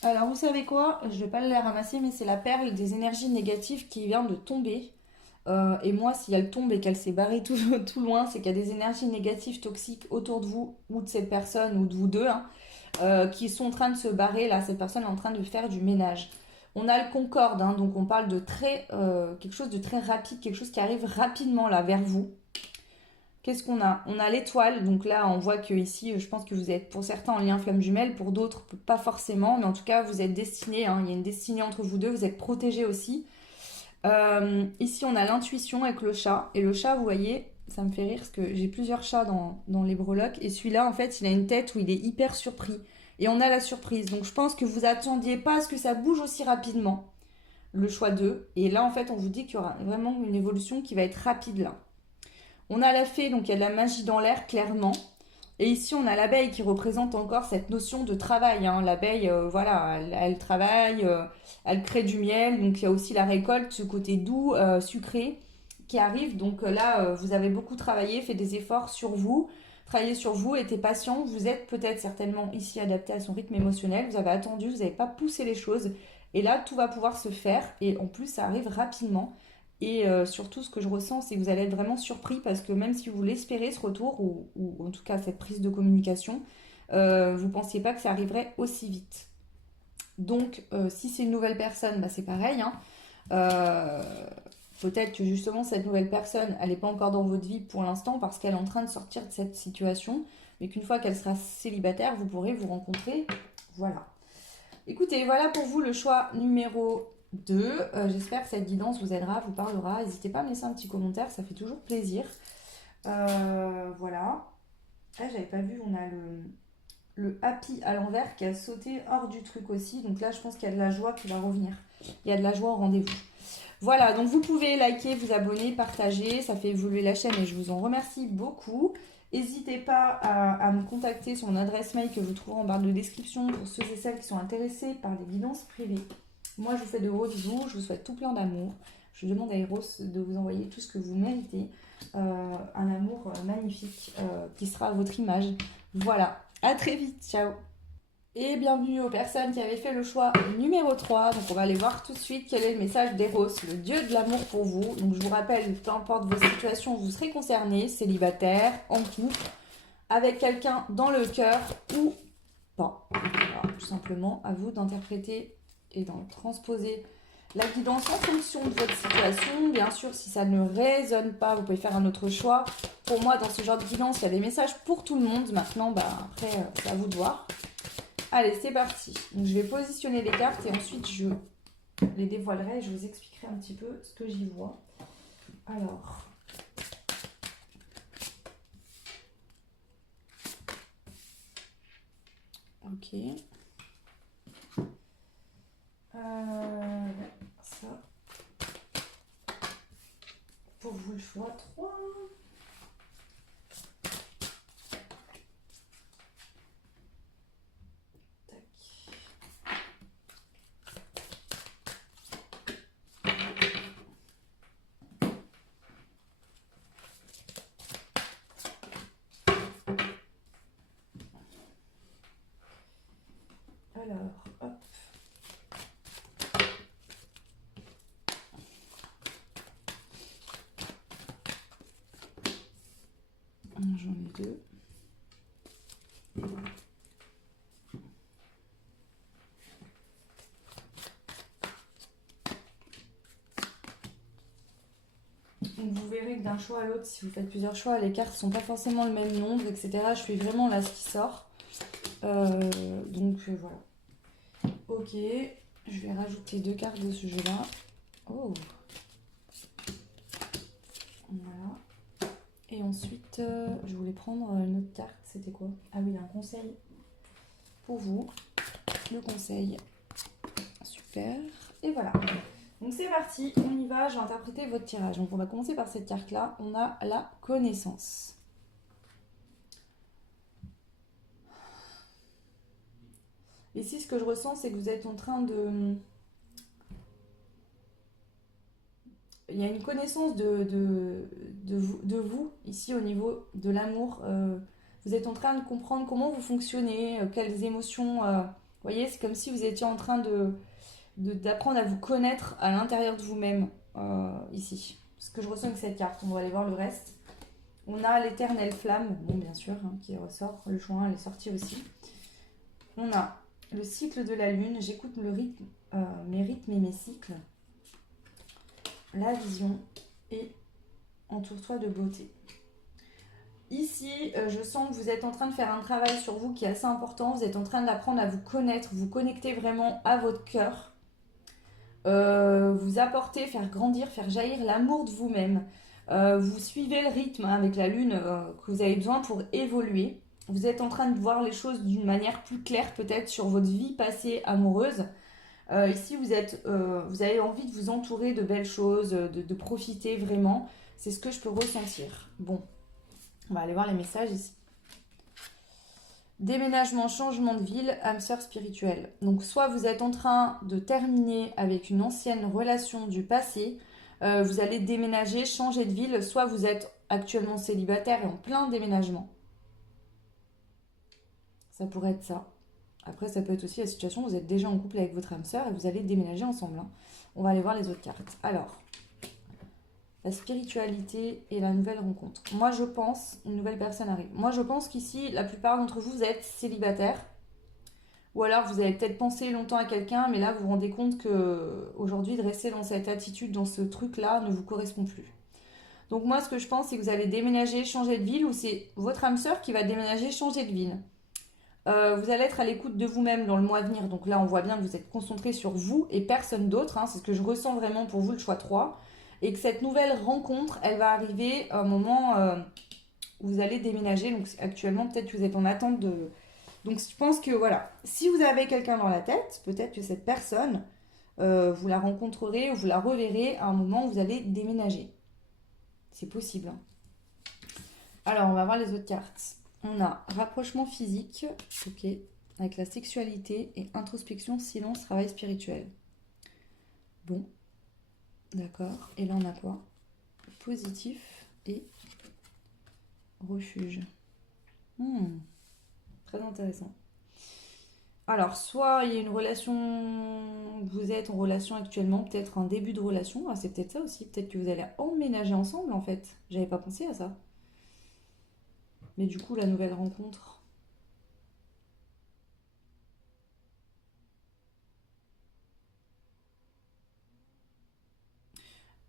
Alors vous savez quoi? Je vais pas les ramasser, mais c'est la perle des énergies négatives qui vient de tomber. Et moi, si elle tombe et qu'elle s'est barrée tout, tout loin, c'est qu'il y a des énergies négatives toxiques autour de vous, ou de cette personne, ou de vous deux, hein, qui sont en train de se barrer. Là, cette personne est en train de faire du ménage. On a le concorde, hein, donc on parle de quelque chose de très rapide, quelque chose qui arrive rapidement là vers vous. Qu'est-ce qu'on a? On a l'étoile, donc là on voit que ici, je pense que vous êtes pour certains en lien flamme jumelle, pour d'autres pas forcément, mais en tout cas vous êtes destinés, hein, il y a une destinée entre vous deux, vous êtes protégés aussi. Ici on a l'intuition avec le chat, et le chat vous voyez, ça me fait rire parce que j'ai plusieurs chats dans les breloques, et celui-là en fait il a une tête où il est hyper surpris. Et on a la surprise. Donc je pense que vous attendiez pas à ce que ça bouge aussi rapidement. Le choix 2. Et là, en fait, on vous dit qu'il y aura vraiment une évolution qui va être rapide là. On a la fée, donc il y a de la magie dans l'air, clairement. Et ici, on a l'abeille qui représente encore cette notion de travail, hein. L'abeille, voilà, elle travaille, elle crée du miel. Donc il y a aussi la récolte, ce côté doux, sucré qui arrive. Donc là, vous avez beaucoup travaillé, fait des efforts sur vous. Travaillez sur vous, été patient. Vous êtes peut-être certainement ici adapté à son rythme émotionnel. Vous avez attendu, vous n'avez pas poussé les choses. Et là, tout va pouvoir se faire. Et en plus, ça arrive rapidement. Et surtout, ce que je ressens, c'est que vous allez être vraiment surpris parce que même si vous l'espérez, ce retour, ou en tout cas cette prise de communication, vous ne pensiez pas que ça arriverait aussi vite. Donc, si c'est une nouvelle personne, bah, c'est pareil, hein. Euh, Peut-être que justement cette nouvelle personne, elle n'est pas encore dans votre vie pour l'instant parce qu'elle est en train de sortir de cette situation, mais qu'une fois qu'elle sera célibataire, vous pourrez vous rencontrer. Voilà. Écoutez, voilà pour vous le choix numéro 2. J'espère que cette guidance vous aidera, vous parlera. N'hésitez pas à me laisser un petit commentaire, ça fait toujours plaisir. Voilà. Là, j'avais pas vu, on a le happy à l'envers qui a sauté hors du truc aussi. Donc là, je pense qu'il y a de la joie qui va revenir. Il y a de la joie au rendez-vous. Voilà, donc vous pouvez liker, vous abonner, partager, ça fait évoluer la chaîne et je vous en remercie beaucoup. N'hésitez pas à me contacter sur mon adresse mail que vous trouverez en barre de description pour ceux et celles qui sont intéressés par des guidances privées. Moi, je vous fais de gros bisous, je vous souhaite tout plein d'amour. Je demande à Eros de vous envoyer tout ce que vous méritez. Un amour magnifique qui sera à votre image. Voilà, à très vite, ciao. Et bienvenue aux personnes qui avaient fait le choix numéro 3. Donc on va aller voir tout de suite quel est le message d'Eros, le dieu de l'amour pour vous. Donc je vous rappelle, peu importe vos situations, vous serez concernés, célibataire, en couple, avec quelqu'un dans le cœur ou pas. Voilà, tout simplement, à vous d'interpréter et d'en transposer la guidance en fonction de votre situation. Bien sûr, si ça ne résonne pas, vous pouvez faire un autre choix. Pour moi, dans ce genre de guidance, il y a des messages pour tout le monde. Maintenant, après, c'est à vous de voir. Allez, c'est parti. Donc, je vais positionner les cartes et ensuite je les dévoilerai et je vous expliquerai un petit peu ce que j'y vois. Alors, ok. Ça. Pour vous, le choix 3. Alors, hop. J'en ai 2. Donc vous verrez que d'un choix à l'autre, si vous faites plusieurs choix, les cartes ne sont pas forcément le même nombre, etc. Je suis vraiment là ce qui sort. Voilà. Ok, je vais rajouter 2 cartes de ce jeu-là. Oh. Voilà. Et ensuite, je voulais prendre une autre carte. C'était quoi? Ah oui, un conseil pour vous. Le conseil. Super. Et voilà. Donc c'est parti, on y va. Je vais interpréter votre tirage. Donc on va commencer par cette carte-là. On a la connaissance. Ici, ce que je ressens, c'est que vous êtes en train de... Il y a une connaissance de vous, ici, au niveau de l'amour. Vous êtes en train de comprendre comment vous fonctionnez, quelles émotions... vous voyez, c'est comme si vous étiez en train d'apprendre à vous connaître à l'intérieur de vous-même, ici. Ce que je ressens avec cette carte. On va aller voir le reste. On a l'éternelle flamme, bon, bien sûr, hein, qui ressort. Le choix 1, elle est sortie aussi. On a le cycle de la lune. J'écoute le rythme, mes rythmes et mes cycles. La vision et entoure-toi de beauté. Ici, je sens que vous êtes en train de faire un travail sur vous qui est assez important. Vous êtes en train d'apprendre à vous connaître, vous connecter vraiment à votre cœur. Vous apporter, faire grandir, faire jaillir l'amour de vous-même. Vous suivez le rythme avec la lune que vous avez besoin pour évoluer. Vous êtes en train de voir les choses d'une manière plus claire peut-être sur votre vie passée amoureuse. Ici, vous avez envie de vous entourer de belles choses, de profiter vraiment. C'est ce que je peux ressentir. Bon, on va aller voir les messages ici. Déménagement, changement de ville, âme sœur spirituelle. Donc soit vous êtes en train de terminer avec une ancienne relation du passé, vous allez déménager, changer de ville, soit vous êtes actuellement célibataire et en plein déménagement. Ça pourrait être ça. Après, ça peut être aussi la situation où vous êtes déjà en couple avec votre âme sœur et vous allez déménager ensemble. Hein. On va aller voir les autres cartes. Alors, la spiritualité et la nouvelle rencontre. Moi, je pense, une nouvelle personne arrive. Moi, je pense qu'ici, la plupart d'entre vous, vous êtes célibataire. Ou alors, vous avez peut-être pensé longtemps à quelqu'un, mais là, vous vous rendez compte que aujourd'hui, de rester dans cette attitude, dans ce truc-là, ne vous correspond plus. Donc moi, ce que je pense, c'est que vous allez déménager, changer de ville, ou c'est votre âme sœur qui va déménager, changer de ville. Vous allez être à l'écoute de vous-même dans le mois à venir. Donc là, on voit bien que vous êtes concentré sur vous et personne d'autre. Hein. C'est ce que je ressens vraiment pour vous, le choix 3. Et que cette nouvelle rencontre, elle va arriver à un moment où vous allez déménager. Donc actuellement, peut-être que vous êtes en attente de... Donc je pense que voilà, si vous avez quelqu'un dans la tête, peut-être que cette personne, vous la rencontrerez ou vous la reverrez à un moment où vous allez déménager. C'est possible. Hein. Alors, on va voir les autres cartes. On a rapprochement physique, ok, avec la sexualité et introspection, silence, travail spirituel. Bon, d'accord. Et là, on a quoi? Positif et refuge. Très intéressant. Alors, soit il y a une relation, vous êtes en relation actuellement, peut-être un début de relation, ah, c'est peut-être ça aussi, peut-être que vous allez emménager ensemble en fait. J'avais pas pensé à ça. Mais du coup, la nouvelle rencontre.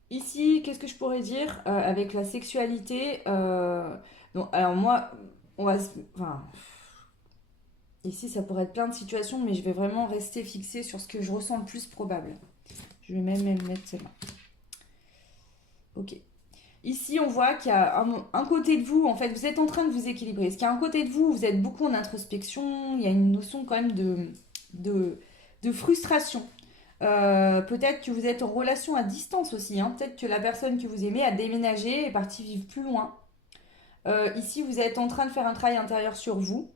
Ici, qu'est-ce que je pourrais dire avec la sexualité donc, alors moi, on va, enfin, ici, ça pourrait être plein de situations, mais je vais vraiment rester fixée sur ce que je ressens le plus probable. Je vais même mettre celle-là. Ok. Ici, on voit qu'il y a un côté de vous, en fait, vous êtes en train de vous équilibrer. Est-ce qu'il y a un côté de vous, vous êtes beaucoup en introspection, il y a une notion quand même de, de frustration. Peut-être que vous êtes en relation à distance aussi, hein. Peut-être que la personne que vous aimez a déménagé et est partie vivre plus loin. Ici, vous êtes en train de faire un travail intérieur sur vous.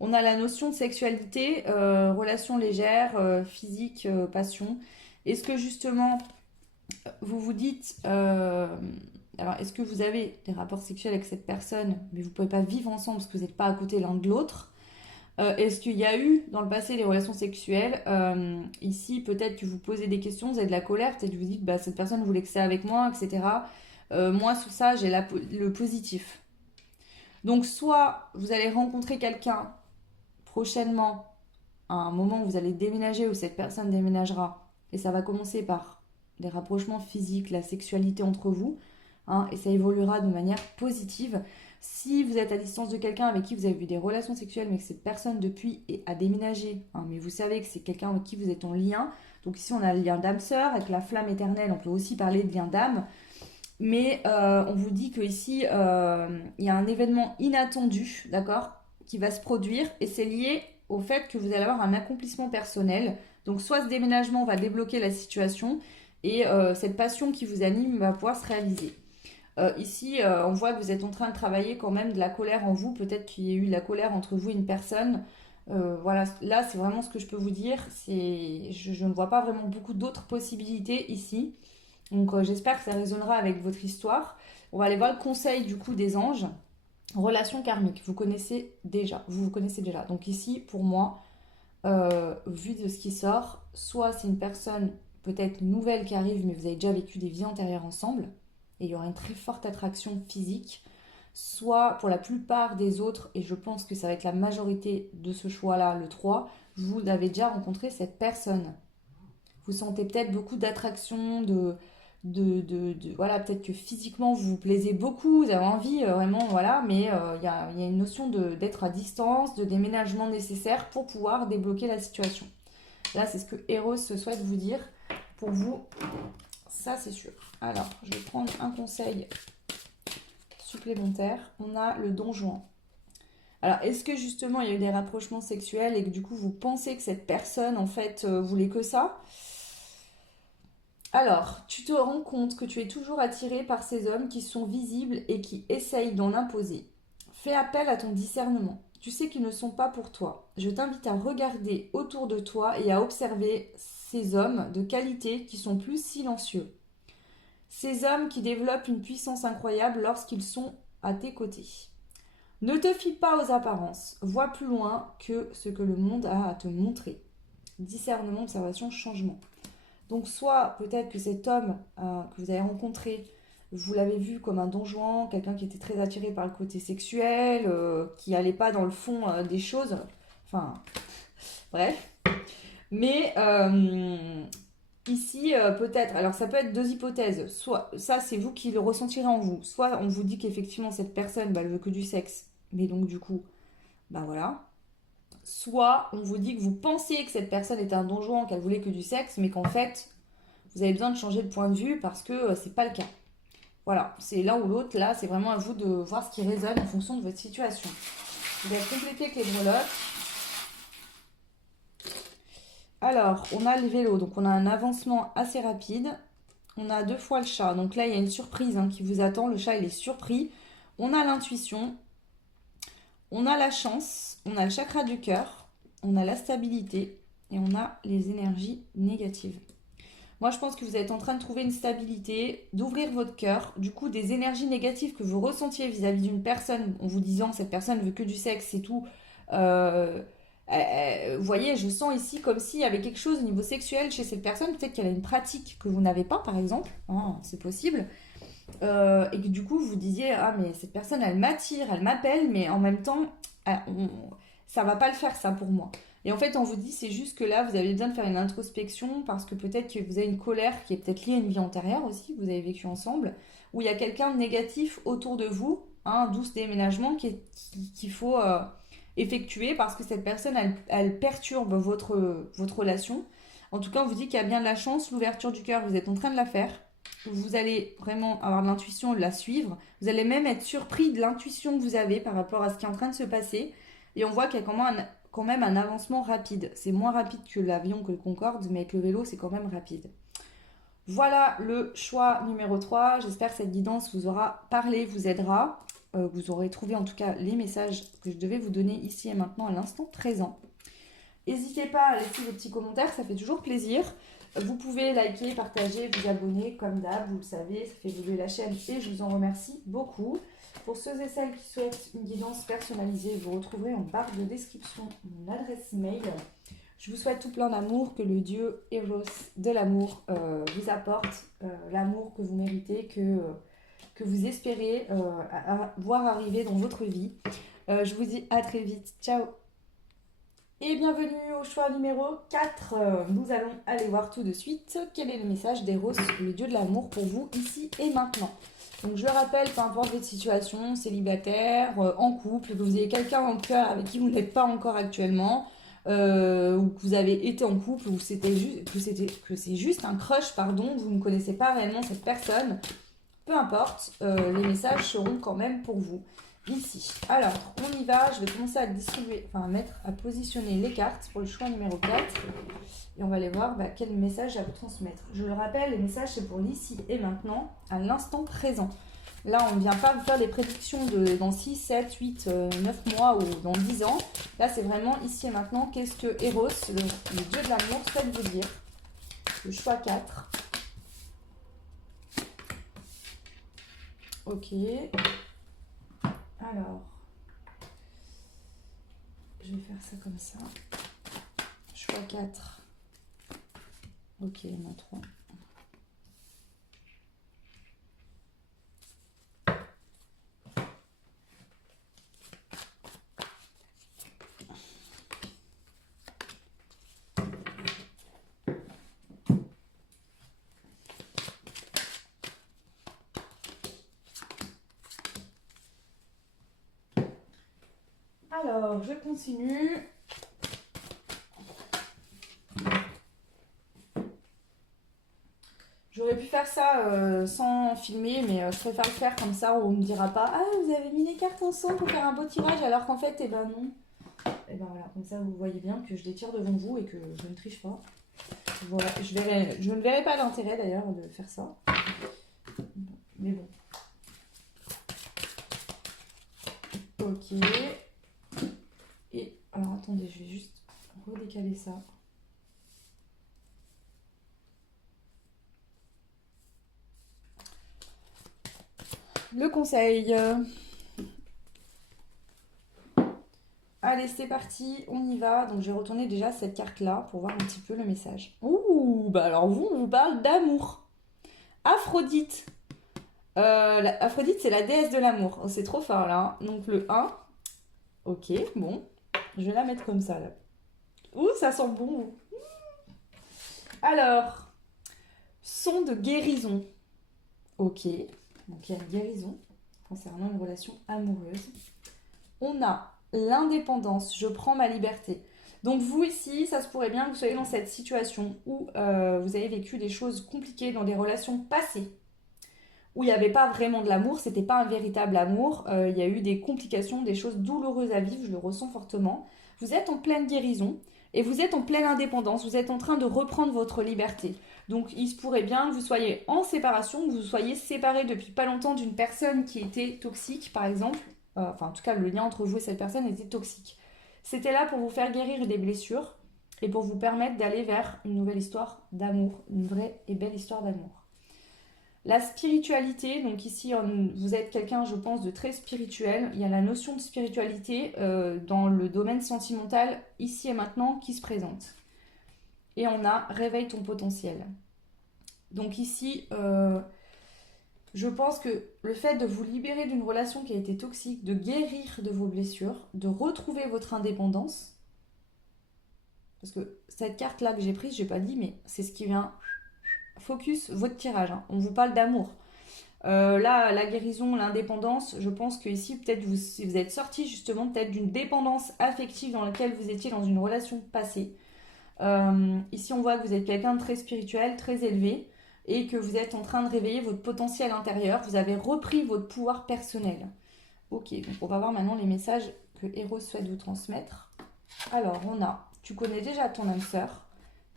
On a la notion de sexualité, relation légère, physique, passion. Est-ce que justement vous vous dites, alors est-ce que vous avez des rapports sexuels avec cette personne, mais vous ne pouvez pas vivre ensemble parce que vous n'êtes pas à côté l'un de l'autre? Est-ce qu'il y a eu dans le passé des relations sexuelles? Ici, peut-être que vous posez des questions, vous avez de la colère, peut-être que vous dites, bah, cette personne voulait que ça avec moi, etc. Moi, sur ça, j'ai le positif. Donc, soit vous allez rencontrer quelqu'un prochainement, à un moment où vous allez déménager, où cette personne déménagera, et ça va commencer par des rapprochements physiques, la sexualité entre vous, hein, et ça évoluera de manière positive. Si vous êtes à distance de quelqu'un avec qui vous avez eu des relations sexuelles, mais que cette personne depuis a déménagé, hein, mais vous savez que c'est quelqu'un avec qui vous êtes en lien, donc ici on a le lien d'âme-sœur, avec la flamme éternelle, on peut aussi parler de lien d'âme, mais on vous dit que ici il y a un événement inattendu, d'accord, qui va se produire, et c'est lié au fait que vous allez avoir un accomplissement personnel. Donc soit ce déménagement va débloquer la situation, et cette passion qui vous anime va pouvoir se réaliser. Ici, on voit que vous êtes en train de travailler quand même de la colère en vous. Peut-être qu'il y a eu de la colère entre vous et une personne. Voilà, là, c'est vraiment ce que je peux vous dire. Je ne vois pas vraiment beaucoup d'autres possibilités ici. Donc, j'espère que ça résonnera avec votre histoire. On va aller voir le conseil du coup des anges. Relation karmique, vous connaissez déjà. Vous vous connaissez déjà. Donc ici, pour moi, vu de ce qui sort, soit c'est une personne peut-être nouvelle qui arrive, mais vous avez déjà vécu des vies antérieures ensemble, et il y aura une très forte attraction physique, soit pour la plupart des autres, et je pense que ça va être la majorité de ce choix-là, le 3, vous avez déjà rencontré cette personne. Vous sentez peut-être beaucoup d'attraction, voilà, peut-être que physiquement vous vous plaisez beaucoup, vous avez envie vraiment, voilà, mais il y a une notion d'être à distance, de déménagement nécessaire pour pouvoir débloquer la situation. Là, c'est ce que Eros souhaite vous dire. Pour vous, ça c'est sûr. Alors, je vais prendre un conseil supplémentaire. On a le Don Juan. Alors, est-ce que justement il y a eu des rapprochements sexuels et que du coup vous pensez que cette personne en fait voulait que ça? Alors, tu te rends compte que tu es toujours attiré par ces hommes qui sont visibles et qui essayent d'en imposer. Fais appel à ton discernement. Tu sais qu'ils ne sont pas pour toi. Je t'invite à regarder autour de toi et à observer ces hommes de qualité qui sont plus silencieux. Ces hommes qui développent une puissance incroyable lorsqu'ils sont à tes côtés. Ne te fie pas aux apparences. Vois plus loin que ce que le monde a à te montrer. Discernement, observation, changement. Donc soit peut-être que cet homme que vous avez rencontré, vous l'avez vu comme un don Juan, quelqu'un qui était très attiré par le côté sexuel, qui n'allait pas dans le fond des choses. Enfin, bref. Mais ici, peut-être, alors ça peut être deux hypothèses. Soit ça, c'est vous qui le ressentirez en vous. Soit on vous dit qu'effectivement, cette personne, bah, elle veut que du sexe. Mais donc, du coup, bah voilà. Soit on vous dit que vous pensiez que cette personne était un don Juan, qu'elle voulait que du sexe, mais qu'en fait, vous avez besoin de changer de point de vue parce que c'est pas le cas. Voilà, c'est l'un ou l'autre. Là, c'est vraiment à vous de voir ce qui résonne en fonction de votre situation. Vous allez compléter avec les breloques. Alors, on a le vélo, donc on a un avancement assez rapide. On a deux fois le chat, donc là, il y a une surprise qui vous attend. Le chat, il est surpris. On a l'intuition, on a la chance, on a le chakra du cœur, on a la stabilité et on a les énergies négatives. Moi, je pense que vous êtes en train de trouver une stabilité, d'ouvrir votre cœur. Du coup, des énergies négatives que vous ressentiez vis-à-vis d'une personne, en vous disant cette personne veut que du sexe et tout, Vous voyez, je sens ici comme s'il y avait quelque chose au niveau sexuel chez cette personne. Peut-être qu'elle a une pratique que vous n'avez pas, par exemple. Hein, c'est possible. Et que du coup, vous disiez, ah, mais cette personne, elle m'attire, elle m'appelle, mais en même temps, ça va pas le faire, ça, pour moi. Et en fait, on vous dit, c'est juste que là, vous avez besoin de faire une introspection parce que peut-être que vous avez une colère qui est peut-être liée à une vie antérieure aussi, que vous avez vécu ensemble, où il y a quelqu'un de négatif autour de vous, hein, d'où ce déménagement qu'il faut effectuer parce que cette personne, elle perturbe votre relation. En tout cas, on vous dit qu'il y a bien de la chance, l'ouverture du cœur, vous êtes en train de la faire. Vous allez vraiment avoir de l'intuition, la suivre. Vous allez même être surpris de l'intuition que vous avez par rapport à ce qui est en train de se passer. Et on voit qu'il y a quand même un avancement rapide. C'est moins rapide que l'avion, que le Concorde, mais avec le vélo, c'est quand même rapide. Voilà le choix numéro 3. J'espère que cette guidance vous aura parlé, vous aidera. Vous aurez trouvé en tout cas les messages que je devais vous donner ici et maintenant à l'instant présent. N'hésitez pas à laisser vos petits commentaires, ça fait toujours plaisir. Vous pouvez liker, partager, vous abonner comme d'hab, vous le savez, ça fait évoluer la chaîne et je vous en remercie beaucoup. Pour ceux et celles qui souhaitent une guidance personnalisée, vous retrouverez en barre de description mon adresse mail. Je vous souhaite tout plein d'amour, que le dieu Eros de l'amour vous apporte l'amour que vous méritez, que vous espérez voir arriver dans votre vie. Je vous dis à très vite. Ciao! Et bienvenue au choix numéro 4. Nous allons aller voir tout de suite quel est le message d'Eros, le dieu de l'amour, pour vous ici et maintenant. Donc je le rappelle, peu importe votre situation, célibataire, en couple, que vous ayez quelqu'un en cœur avec qui vous n'êtes pas encore actuellement, ou que vous avez été en couple, ou que c'est juste un crush, pardon, vous ne connaissez pas réellement cette personne, peu importe, les messages seront quand même pour vous. Ici. Alors, on y va. Je vais commencer à distribuer, à positionner les cartes pour le choix numéro 4. Et on va aller voir quel message à vous transmettre. Je le rappelle, les messages, c'est pour l'ici et maintenant, à l'instant présent. Là, on ne vient pas vous faire des prédictions dans 6, 7, 8, 9 mois ou dans 10 ans. Là, c'est vraiment ici et maintenant. Qu'est-ce que Eros, le dieu de l'amour, souhaite vous dire? Le choix 4. Ok. Alors, je vais faire ça comme ça. Choix 4. Ok, il y en a 3. Alors, je continue. J'aurais pu faire ça sans filmer, mais je préfère le faire comme ça, où on ne me dira pas « Ah, vous avez mis les cartes ensemble pour faire un beau tirage », alors qu'en fait, eh ben non. Et ben voilà, comme ça, vous voyez bien que je les tire devant vous et que je ne triche pas. Voilà, je ne verrai pas l'intérêt d'ailleurs de faire ça. Mais bon. Ok. Et alors attendez, je vais juste redécaler ça. Le conseil. Allez, c'est parti, on y va. Donc, je vais retourner déjà cette carte-là pour voir un petit peu le message. Ouh, bah alors vous, on vous parle d'amour. Aphrodite. Aphrodite, c'est la déesse de l'amour. Oh, c'est trop fort là. Hein. Donc, le 1. Ok, bon. Je vais la mettre comme ça là. Ouh, ça sent bon. Alors, son de guérison. Ok, donc il y a une guérison concernant une relation amoureuse. On a l'indépendance, je prends ma liberté. Donc vous ici, ça se pourrait bien que vous soyez dans cette situation où vous avez vécu des choses compliquées dans des relations passées, où il n'y avait pas vraiment de l'amour, c'était pas un véritable amour, il y a eu des complications, des choses douloureuses à vivre, je le ressens fortement. Vous êtes en pleine guérison et vous êtes en pleine indépendance, vous êtes en train de reprendre votre liberté. Donc il se pourrait bien que vous soyez en séparation, que vous soyez séparés depuis pas longtemps d'une personne qui était toxique par exemple. En tout cas le lien entre vous et cette personne était toxique. C'était là pour vous faire guérir des blessures et pour vous permettre d'aller vers une nouvelle histoire d'amour, une vraie et belle histoire d'amour. La spiritualité, donc ici vous êtes quelqu'un, je pense, de très spirituel. Il y a la notion de spiritualité dans le domaine sentimental, ici et maintenant, qui se présente. Et on a réveille ton potentiel. Donc ici, je pense que le fait de vous libérer d'une relation qui a été toxique, de guérir de vos blessures, de retrouver votre indépendance, parce que cette carte-là que j'ai prise, j'ai pas dit, mais c'est ce qui vient focus votre tirage. Hein. On vous parle d'amour. Là, la guérison, l'indépendance, je pense que ici, peut-être vous êtes sorti justement peut-être d'une dépendance affective dans laquelle vous étiez dans une relation passée. Ici, on voit que vous êtes quelqu'un de très spirituel, très élevé, et que vous êtes en train de réveiller votre potentiel intérieur. Vous avez repris votre pouvoir personnel. Ok, donc on va voir maintenant les messages que Eros souhaite vous transmettre. Alors, on a, tu connais déjà ton âme sœur,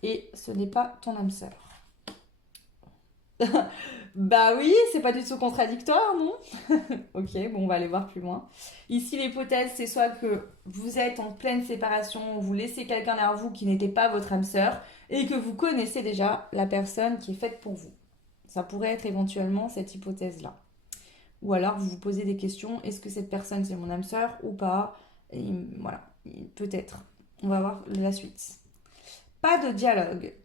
et ce n'est pas ton âme sœur. Bah oui, c'est pas du tout contradictoire, non? Ok, bon, on va aller voir plus loin. Ici, l'hypothèse, c'est soit que vous êtes en pleine séparation, vous laissez quelqu'un derrière vous qui n'était pas votre âme sœur, et que vous connaissez déjà la personne qui est faite pour vous. Ça pourrait être éventuellement cette hypothèse-là. Ou alors, vous vous posez des questions, est-ce que cette personne, c'est mon âme sœur ou pas? Et voilà, peut-être. On va voir la suite. Pas de dialogue.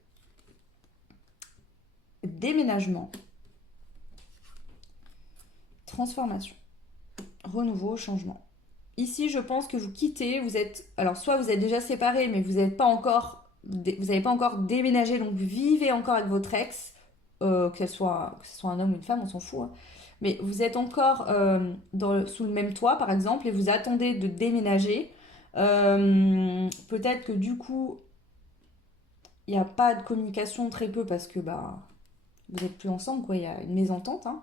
Déménagement. Transformation. Renouveau, changement. Ici, je pense que vous quittez, vous êtes... Alors, soit vous êtes déjà séparés, mais vous n'avez pas encore déménagé, donc vous vivez encore avec votre ex, que ce soit un homme ou une femme, on s'en fout. Hein. Mais vous êtes encore sous le même toit, par exemple, et vous attendez de déménager. Peut-être que du coup, il n'y a pas de communication très peu parce que vous n'êtes plus ensemble, quoi. Il y a une mésentente. Hein.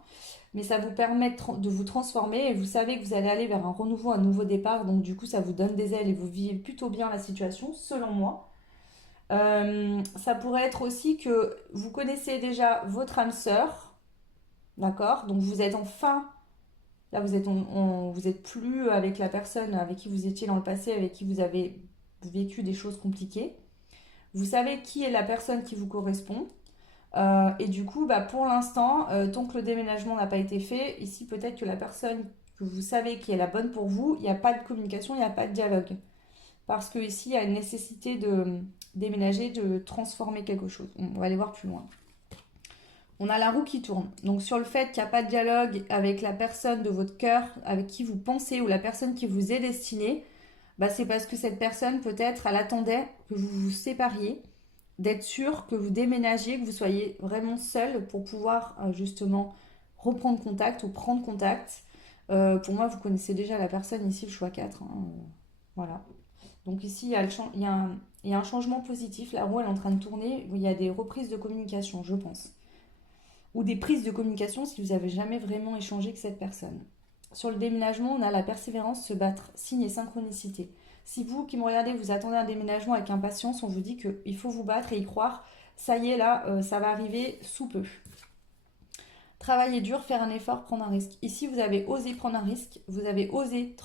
Mais ça vous permet de vous transformer et vous savez que vous allez aller vers un renouveau, un nouveau départ. Donc du coup, ça vous donne des ailes et vous vivez plutôt bien la situation, selon moi. Ça pourrait être aussi que vous connaissez déjà votre âme sœur, d'accord? Donc vous êtes enfin, là vous êtes plus avec la personne avec qui vous étiez dans le passé, avec qui vous avez vécu des choses compliquées. Vous savez qui est la personne qui vous correspond. Et du coup, pour l'instant, tant que le déménagement n'a pas été fait, ici peut-être que la personne que vous savez qui est la bonne pour vous, il n'y a pas de communication, il n'y a pas de dialogue. Parce que ici, il y a une nécessité de déménager, de transformer quelque chose. On va aller voir plus loin. On a la roue qui tourne. Donc sur le fait qu'il n'y a pas de dialogue avec la personne de votre cœur, avec qui vous pensez, ou la personne qui vous est destinée, c'est parce que cette personne, peut-être, elle attendait que vous vous sépariez, d'être sûr que vous déménagiez, que vous soyez vraiment seul pour pouvoir justement reprendre contact ou prendre contact. Pour moi, vous connaissez déjà la personne ici, le choix 4. Hein, voilà. Donc ici, il y a un changement positif. La roue, elle est en train de tourner. Il y a des reprises de communication, je pense. Ou des prises de communication si vous n'avez jamais vraiment échangé avec cette personne. Sur le déménagement, on a la persévérance, se battre, signe et synchronicité. Si vous qui me regardez, vous attendez un déménagement avec impatience, on vous dit qu'il faut vous battre et y croire. Ça y est, là, ça va arriver sous peu. Travailler dur, faire un effort, prendre un risque. Ici, vous avez osé prendre un risque, vous avez osé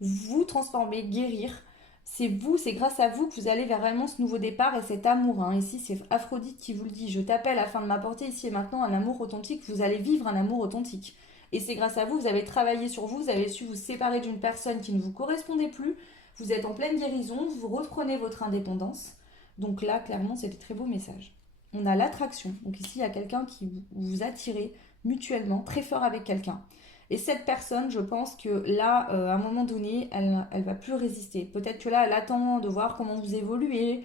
vous transformer, guérir. C'est grâce à vous que vous allez vers vraiment ce nouveau départ et cet amour. Hein. Ici, c'est Aphrodite qui vous le dit. Je t'appelle afin de m'apporter ici et maintenant un amour authentique. Vous allez vivre un amour authentique. Et c'est grâce à vous, vous avez travaillé sur vous, vous avez su vous séparer d'une personne qui ne vous correspondait plus. Vous êtes en pleine guérison, vous reprenez votre indépendance. Donc là, clairement, c'est des très beaux messages. On a l'attraction. Donc ici, il y a quelqu'un qui vous attirez mutuellement, très fort avec quelqu'un. Et cette personne, je pense que là, à un moment donné, elle va plus résister. Peut-être que là, elle attend de voir comment vous évoluez,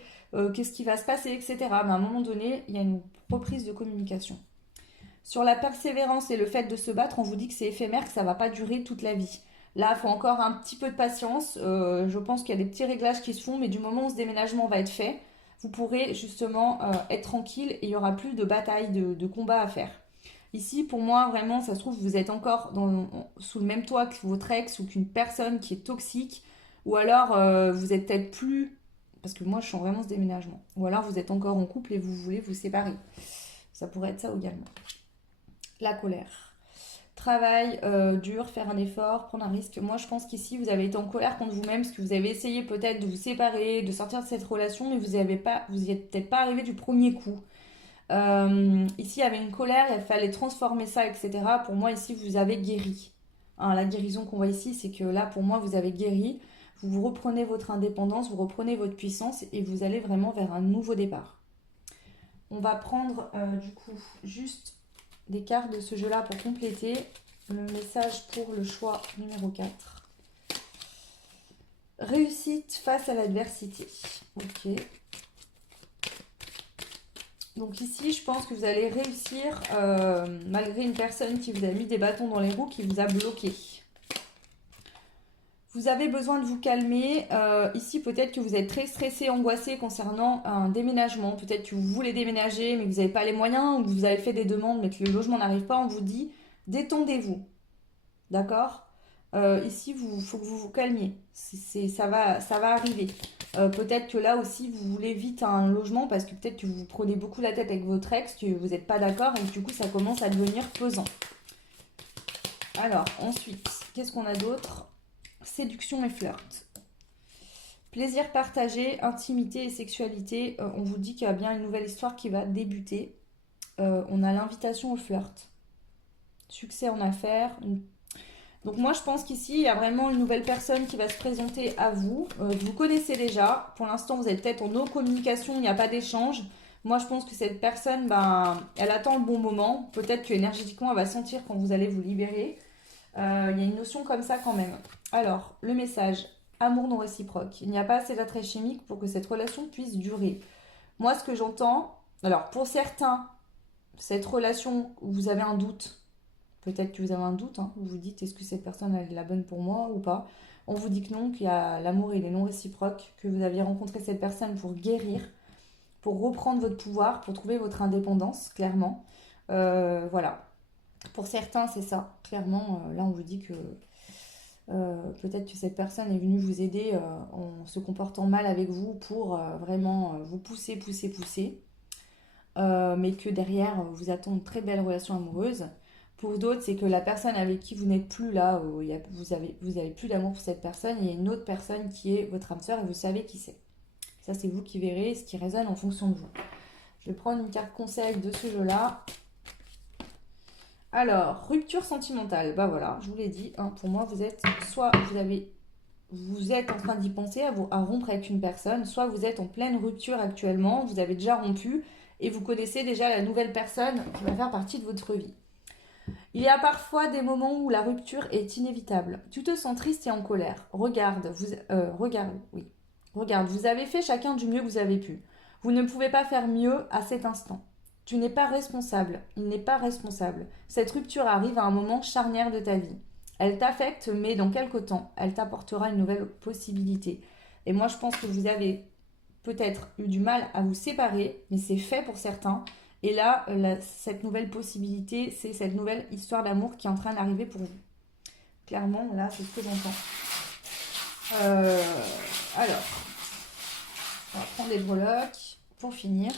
qu'est-ce qui va se passer, etc. Mais à un moment donné, il y a une reprise de communication. Sur la persévérance et le fait de se battre, on vous dit que c'est éphémère, que ça ne va pas durer toute la vie. Là, il faut encore un petit peu de patience. Je pense qu'il y a des petits réglages qui se font, mais du moment où ce déménagement va être fait, vous pourrez justement être tranquille et il n'y aura plus de bataille, de combat à faire. Ici, pour moi, vraiment, ça se trouve, vous êtes encore sous le même toit que votre ex ou qu'une personne qui est toxique, ou alors vous êtes peut-être plus... Parce que moi, je sens vraiment ce déménagement. Ou alors vous êtes encore en couple et vous voulez vous séparer. Ça pourrait être ça également. La colère. Travail dur, faire un effort, prendre un risque. Moi, je pense qu'ici, vous avez été en colère contre vous-même parce que vous avez essayé peut-être de vous séparer, de sortir de cette relation, mais vous n'y êtes peut-être pas arrivé du premier coup. Ici, il y avait une colère, il fallait transformer ça, etc. Pour moi, ici, vous avez guéri. Hein, la guérison qu'on voit ici, c'est que là, pour moi, vous avez guéri. Vous reprenez votre indépendance, vous reprenez votre puissance et vous allez vraiment vers un nouveau départ. On va prendre du coup juste des cartes de ce jeu-là pour compléter le message pour le choix numéro 4. Réussite face à l'adversité. Ok. Donc ici, je pense que vous allez réussir malgré une personne qui vous a mis des bâtons dans les roues, qui vous a bloqué. Vous avez besoin de vous calmer. Ici, peut-être que vous êtes très stressé, angoissé concernant un déménagement. Peut-être que vous voulez déménager, mais que vous n'avez pas les moyens, ou que vous avez fait des demandes, mais que le logement n'arrive pas. On vous dit, détendez-vous. D'accord? Ici, il faut que vous vous calmiez. Ça va arriver. Peut-être que là aussi, vous voulez vite un logement parce que peut-être que vous prenez beaucoup la tête avec votre ex, que vous n'êtes pas d'accord et que du coup, ça commence à devenir pesant. Alors, ensuite, qu'est-ce qu'on a d'autre? Séduction et flirt. Plaisir partagé, intimité et sexualité. On vous dit qu'il y a bien une nouvelle histoire qui va débuter. On a l'invitation au flirt. Succès en affaires. Donc moi je pense qu'ici il y a vraiment une nouvelle personne qui va se présenter à vous. Vous connaissez déjà. Pour l'instant vous êtes peut-être en no communication, il n'y a pas d'échange. Moi je pense que cette personne, elle attend le bon moment. Peut-être que énergétiquement elle va sentir quand vous allez vous libérer. Il y a une notion comme ça quand même. Alors, le message, amour non réciproque. Il n'y a pas assez d'attrait chimique pour que cette relation puisse durer. Moi, ce que j'entends, alors pour certains, cette relation où vous avez un doute, peut-être que vous avez un doute, hein, vous vous dites est-ce que cette personne elle est la bonne pour moi ou pas. On vous dit que non, qu'il y a l'amour il est non réciproque, que vous aviez rencontré cette personne pour guérir, pour reprendre votre pouvoir, pour trouver votre indépendance, clairement. Voilà. Pour certains, c'est ça. Clairement, là, on vous dit que peut-être que cette personne est venue vous aider en se comportant mal avec vous pour vraiment vous pousser. Mais que derrière, vous attend une très belle relation amoureuse. Pour d'autres, c'est que la personne avec qui vous n'êtes plus là, vous avez plus d'amour pour cette personne, il y a une autre personne qui est votre âme sœur et vous savez qui c'est. Ça, c'est vous qui verrez ce qui résonne en fonction de vous. Je vais prendre une carte conseil de ce jeu-là. Alors, rupture sentimentale, bah voilà, je vous l'ai dit, hein, pour moi, vous êtes en train d'y penser à rompre avec une personne, soit vous êtes en pleine rupture actuellement, vous avez déjà rompu et vous connaissez déjà la nouvelle personne qui va faire partie de votre vie. Il y a parfois des moments où la rupture est inévitable. Tu te sens triste et en colère. Regarde, vous avez fait chacun du mieux que vous avez pu. Vous ne pouvez pas faire mieux à cet instant. Tu n'es pas responsable, il n'est pas responsable. Cette rupture arrive à un moment charnière de ta vie. Elle t'affecte, mais dans quelque temps, elle t'apportera une nouvelle possibilité. Et moi, je pense que vous avez peut-être eu du mal à vous séparer, mais c'est fait pour certains. Et là, cette nouvelle possibilité, c'est cette nouvelle histoire d'amour qui est en train d'arriver pour vous. Clairement, là, c'est ce que j'entends. Alors, on va prendre les breloques pour finir.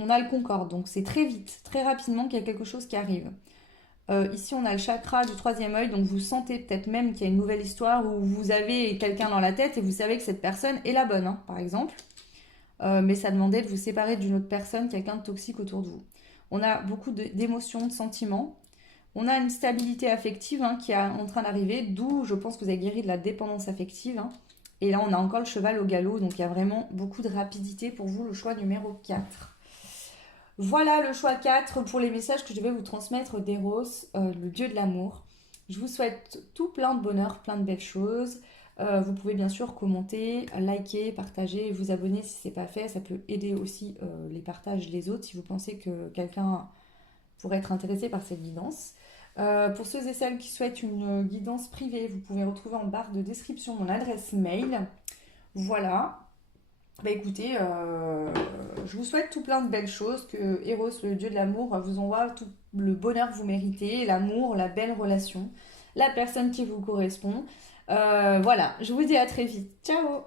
On a le concorde, donc c'est très vite, très rapidement qu'il y a quelque chose qui arrive. Ici, on a le chakra du troisième œil, donc vous sentez peut-être même qu'il y a une nouvelle histoire où vous avez quelqu'un dans la tête et vous savez que cette personne est la bonne, hein, par exemple. Mais ça demandait de vous séparer d'une autre personne, quelqu'un de toxique autour de vous. On a beaucoup d'émotions, de sentiments. On a une stabilité affective hein, qui est en train d'arriver, d'où je pense que vous avez guéri de la dépendance affective. Hein. Et là, on a encore le cheval au galop, donc il y a vraiment beaucoup de rapidité pour vous, le choix numéro 4. Voilà le choix 4 pour les messages que je vais vous transmettre d'Eros, le dieu de l'amour. Je vous souhaite tout plein de bonheur, plein de belles choses. Vous pouvez bien sûr commenter, liker, partager, vous abonner si ce n'est pas fait. Ça peut aider aussi les partages des autres si vous pensez que quelqu'un pourrait être intéressé par cette guidance. Pour ceux et celles qui souhaitent une guidance privée, vous pouvez retrouver en barre de description mon adresse mail. Voilà. Bah écoutez, je vous souhaite tout plein de belles choses, que Eros, le dieu de l'amour, vous envoie tout le bonheur que vous méritez, l'amour, la belle relation, la personne qui vous correspond. Voilà, je vous dis à très vite. Ciao!